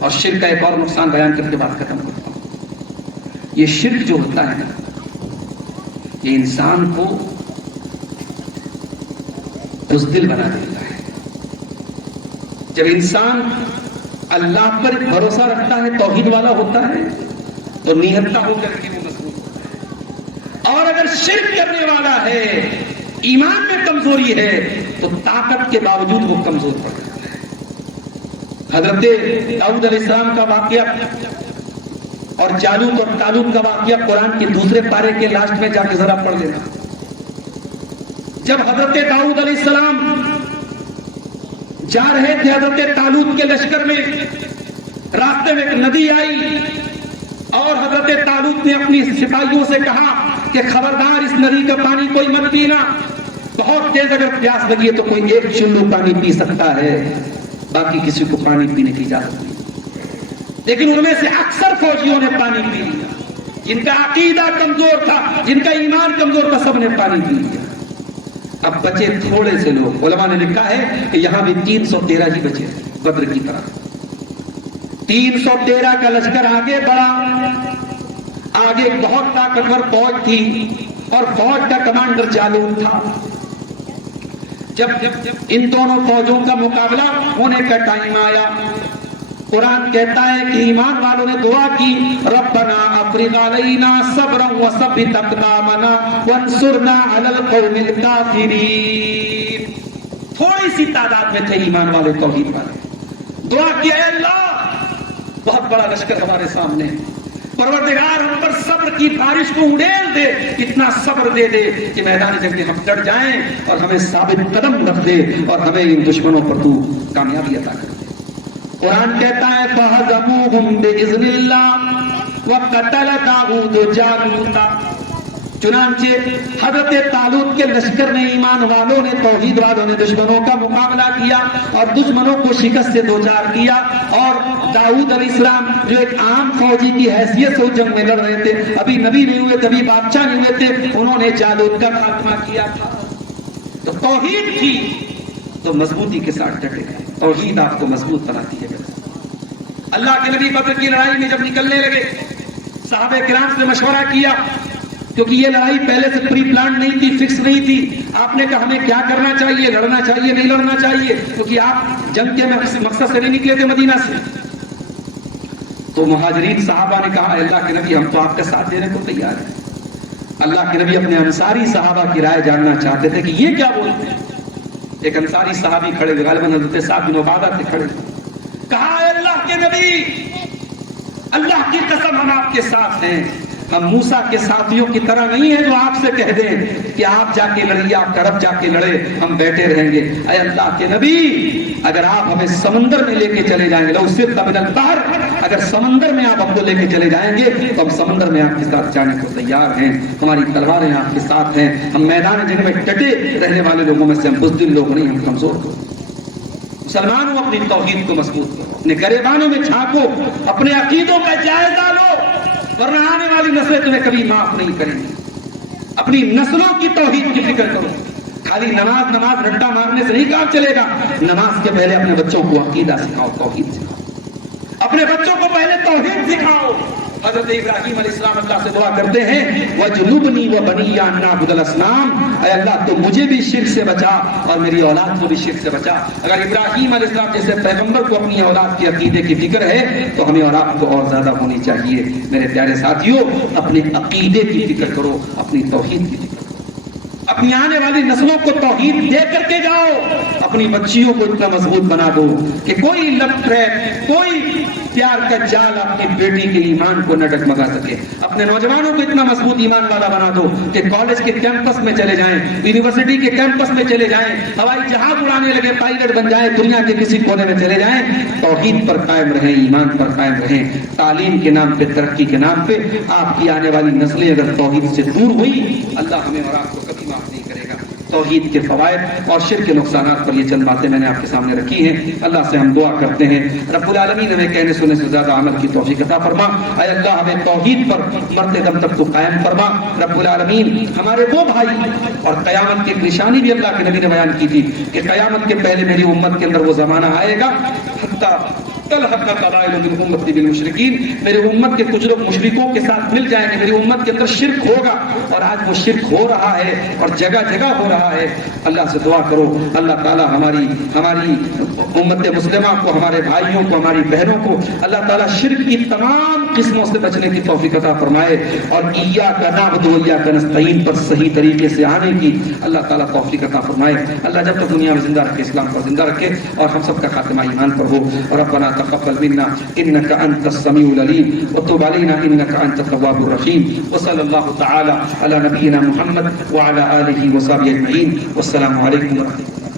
اور شرک کا ایک اور نقصان بیان کر کے بات ختم کرتا ہوں۔ یہ شرک جو ہوتا ہے نا، یہ انسان کو بزدل بنا دیتا ہے۔ جب انسان اللہ پر بھروسہ رکھتا ہے، توحید والا ہوتا ہے، تو نہتہ ہو کر کے وہ مضبوط ہوتا ہے۔ اور اگر شرک کرنے والا ہے، ایمان میں کمزوری ہے، تو طاقت کے باوجود وہ کمزور پڑ جاتا ہے۔ حضرت داؤد علیہ السلام کا واقعہ اور جالوت اور طالوت کا واقعہ قرآن کے دوسرے پارے کے لاسٹ میں جا کے ذرا پڑھ لینا۔ جب حضرت داؤد علیہ السلام جا رہے تھے حضرت طالوت کے لشکر میں، راستے میں ایک ندی آئی اور حضرت طالوت نے اپنی سپاہیوں سے کہا کہ خبردار اس ندی کا پانی کوئی مت پینا، بہت تیز اگر پیاس لگی ہے تو کوئی ایک چلو پانی پی سکتا ہے، باقی کسی کو پانی پینے کی اجازت نہیں۔ لیکن ان میں سے اکثر فوجیوں نے پانی پی لیا، جن کا عقیدہ کمزور تھا، جن کا ایمان کمزور تھا، سب نے پانی پی لیا۔ اب بچے تھوڑے سے لوگ، علماء نے لکھا ہے کہ یہاں بھی 313 ہی بچے بدر کی طرح۔ 313 کا لشکر آگے بڑھا، آگے ایک بہت طاقتور فوج تھی اور فوج کا کمانڈر جالوت تھا۔ جب ان دونوں فوجوں کا مقابلہ ہونے کا ٹائم آیا، قرآن کہتا ہے کہ ایمان والوں نے دعا کی ربنا افرغ علینا صبرا وثبت اقدامنا وانصرنا علی القوم الکافرین۔ تھوڑی سی تعداد میں تھے ایمان والے، توحید والے، دعا کی اے اللہ بہت بڑا لشکر ہمارے سامنے ہے. پروردگار ہم پر صبر کی بارش کو اڑیل دے, اتنا صبر دے دے کہ میدان جنگ میں ہم ڈٹ جائیں اور ہمیں ثابت قدم رکھ دے اور ہمیں ان دشمنوں پر تو کامیابی عطا کر دے. قرآن کہتا ہے فَهَزَمُوهُمْ بِإِذْنِ اللَّهِ وَقَتَلَ دَاوُودُ جَالُوتَ. چنانچہ حضرت طالوت کے لشکر نے, ایمان والوں نے, توحید والوں نے دشمنوں کا مقابلہ کیا اور دشمنوں کو شکست سے دوچار کیا. اور داؤد علیہ السلام جو ایک عام فوجی کی حیثیت سے اس جنگ میں لڑ رہے تھے, ابھی نبی نہیں ہوئے تھے, ابھی بادشاہ نہیں ہوئے تھے, انہوں نے جالوت کا خاتمہ کیا تھا. تو توحید کی تو مضبوطی کے ساتھ ڈٹے گئے. توحید آپ کو مضبوط بناتی ہے. اللہ کے نبی بدر کی لڑائی میں جب نکلنے لگے, صحابہ کرام سے مشورہ کیا, کیونکہ یہ لڑائی پہلے سے پری پلان نہیں تھی, فکس نہیں تھی. آپ نے کہا ہمیں کیا کرنا چاہیے, لڑنا چاہیے نہیں لڑنا چاہیے, کیونکہ آپ جنگ کے مقصد سے نہیں نکلے تھے مدینہ سے. تو مہاجرین صحابہ نے کہا اللہ کے نبی ہم تو آپ کا ساتھ دینے کو تیار ہیں. اللہ کے نبی اپنے انصاری صحابہ کی رائے جاننا چاہتے تھے کہ یہ کیا بولتے ہیں. ایک انصاری صحابی کھڑے, غالباً حضرت صاحب بن عبادہ سے کھڑے, کہا اے اللہ کے نبی, اللہ کی قسم ہم آپ کے ساتھ ہیں. ہم موسیٰ کے ساتھیوں کی طرح نہیں ہیں جو آپ سے کہہ دیں کہ آپ جا کے لڑیے, آپ کا رب جا کے لڑے, ہم بیٹھے رہیں گے. اے اللہ کے نبی, اگر آپ ہمیں سمندر میں لے کے چلے جائیں گے, لو صرف من البحر, اگر سمندر میں آپ ہم کو لے کے چلے جائیں گے تو ہم سمندر میں آپ کے ساتھ جانے کو تیار ہیں. ہماری تلواریں آپ کے ساتھ ہیں. ہم میدان جنگ میں ڈٹے رہنے والے لوگوں میں سے, ہم بزدل لوگ نہیں, ہم کمزور لوگ. مسلمانوں اپنی توحید کو مضبوط کرو, اپنے گریبانوں میں جھانکو, اپنے عقیدوں کا جائزہ لو, ورنہ آنے والی نسلیں تمہیں کبھی معاف نہیں کریں گی. اپنی نسلوں کی توحید کی فکر کرو. خالی نماز نماز رٹا مارنے سے نہیں کام چلے گا. نماز کے پہلے اپنے بچوں کو عقیدہ سکھاؤ, توحید سکھاؤ. اپنے بچوں کو پہلے توحید سکھاؤ. حضرت ابراہیم علیہ السلام اللہ سے دعا کرتے ہیں وَجْنُبْنِي وَبَنِيَّ أَن نَّعْبُدَ الْأَصْنَامَ, اے اللہ تو مجھے بھی شرک سے بچا اور میری اولاد کو بھی شرک سے بچا. اگر ابراہیم علیہ السلام جیسے پیغمبر کو اپنی اولاد کے عقیدے کی فکر ہے تو ہمیں اور آپ کو اور زیادہ ہونی چاہیے. میرے پیارے ساتھیوں, اپنے عقیدے کی فکر کرو, اپنی توحید کی فکر کرو. اپنی آنے والی نسلوں کو توحید دے کر کے جاؤ. اپنی بچیوں کو اتنا مضبوط بنا دو کہ کوئی لو ٹریپ, کوئی پیار کا جال اپنی بیٹی کے ایمان کو نہ ڈگمگا سکے. اپنے نوجوانوں کو اتنا مضبوط ایمان والا بنا دو کہ کالج کے کیمپس میں چلے جائیں, یونیورسٹی کے کیمپس میں چلے جائیں, ہوائی جہاز اڑانے لگے, پائلٹ بن جائیں, دنیا کے کسی کونے میں چلے جائیں, توحید پر قائم رہیں, ایمان پر قائم رہیں. تعلیم کے نام پہ, ترقی کے نام پہ آپ کی آنے والی نسلیں اگر توحید سے دور ہوئی, اللہ ہمیں اور آپ کو کبھی معاف نہیں کرے گا. توحید کے فوائد اور شرک کے نقصانات پر یہ چند باتیں میں نے آپ کے سامنے رکھی ہیں. اللہ سے ہم دعا کرتے ہیں رب العالمین ہمیں کہنے سننے سے زیادہ عمل کی توفیق عطا فرما. اے اللہ ہمیں توحید پر مرتے دم تک تو قائم فرما. رب العالمین ہمارے وہ بھائی, اور قیامت کی نشانی بھی اللہ کے نبی نے بیان کی تھی کہ قیامت کے پہلے میری امت کے اندر وہ زمانہ آئے گا میرے امت کے کچھ لوگ مشرکوں کے ساتھ مل جائیں گے, میری امت کے اندر شرک ہوگا, اور آج وہ شرک ہو رہا ہے اور جگہ جگہ ہو رہا ہے. اللہ سے دعا کرو اللہ تعالیٰ ہماری امت مسلمہ کو, ہمارے بھائیوں کو, ہماری بہنوں کو اللہ تعالیٰ شرک کی تمام قسموں سے بچنے کی توفیق عطا فرمائے, اور ایاک نعبد و ایاک نستعین پر صحیح طریقے سے آنے کی اللہ تعالیٰ توفیق عطا فرمائے. اللہ جب تک دنیا میں زندہ رکھے اسلام پر زندہ رکھے, اور ہم سب کا خاتمہ ایمان پر ہو. ربنا تقبل منا انك انت السميع العليم وتب علينا انك انت التواب الرحيم. وصلى الله تعالى على نبينا محمد وعلى اله وصحبه اجمعين. والسلام عليكم ورحمة الله.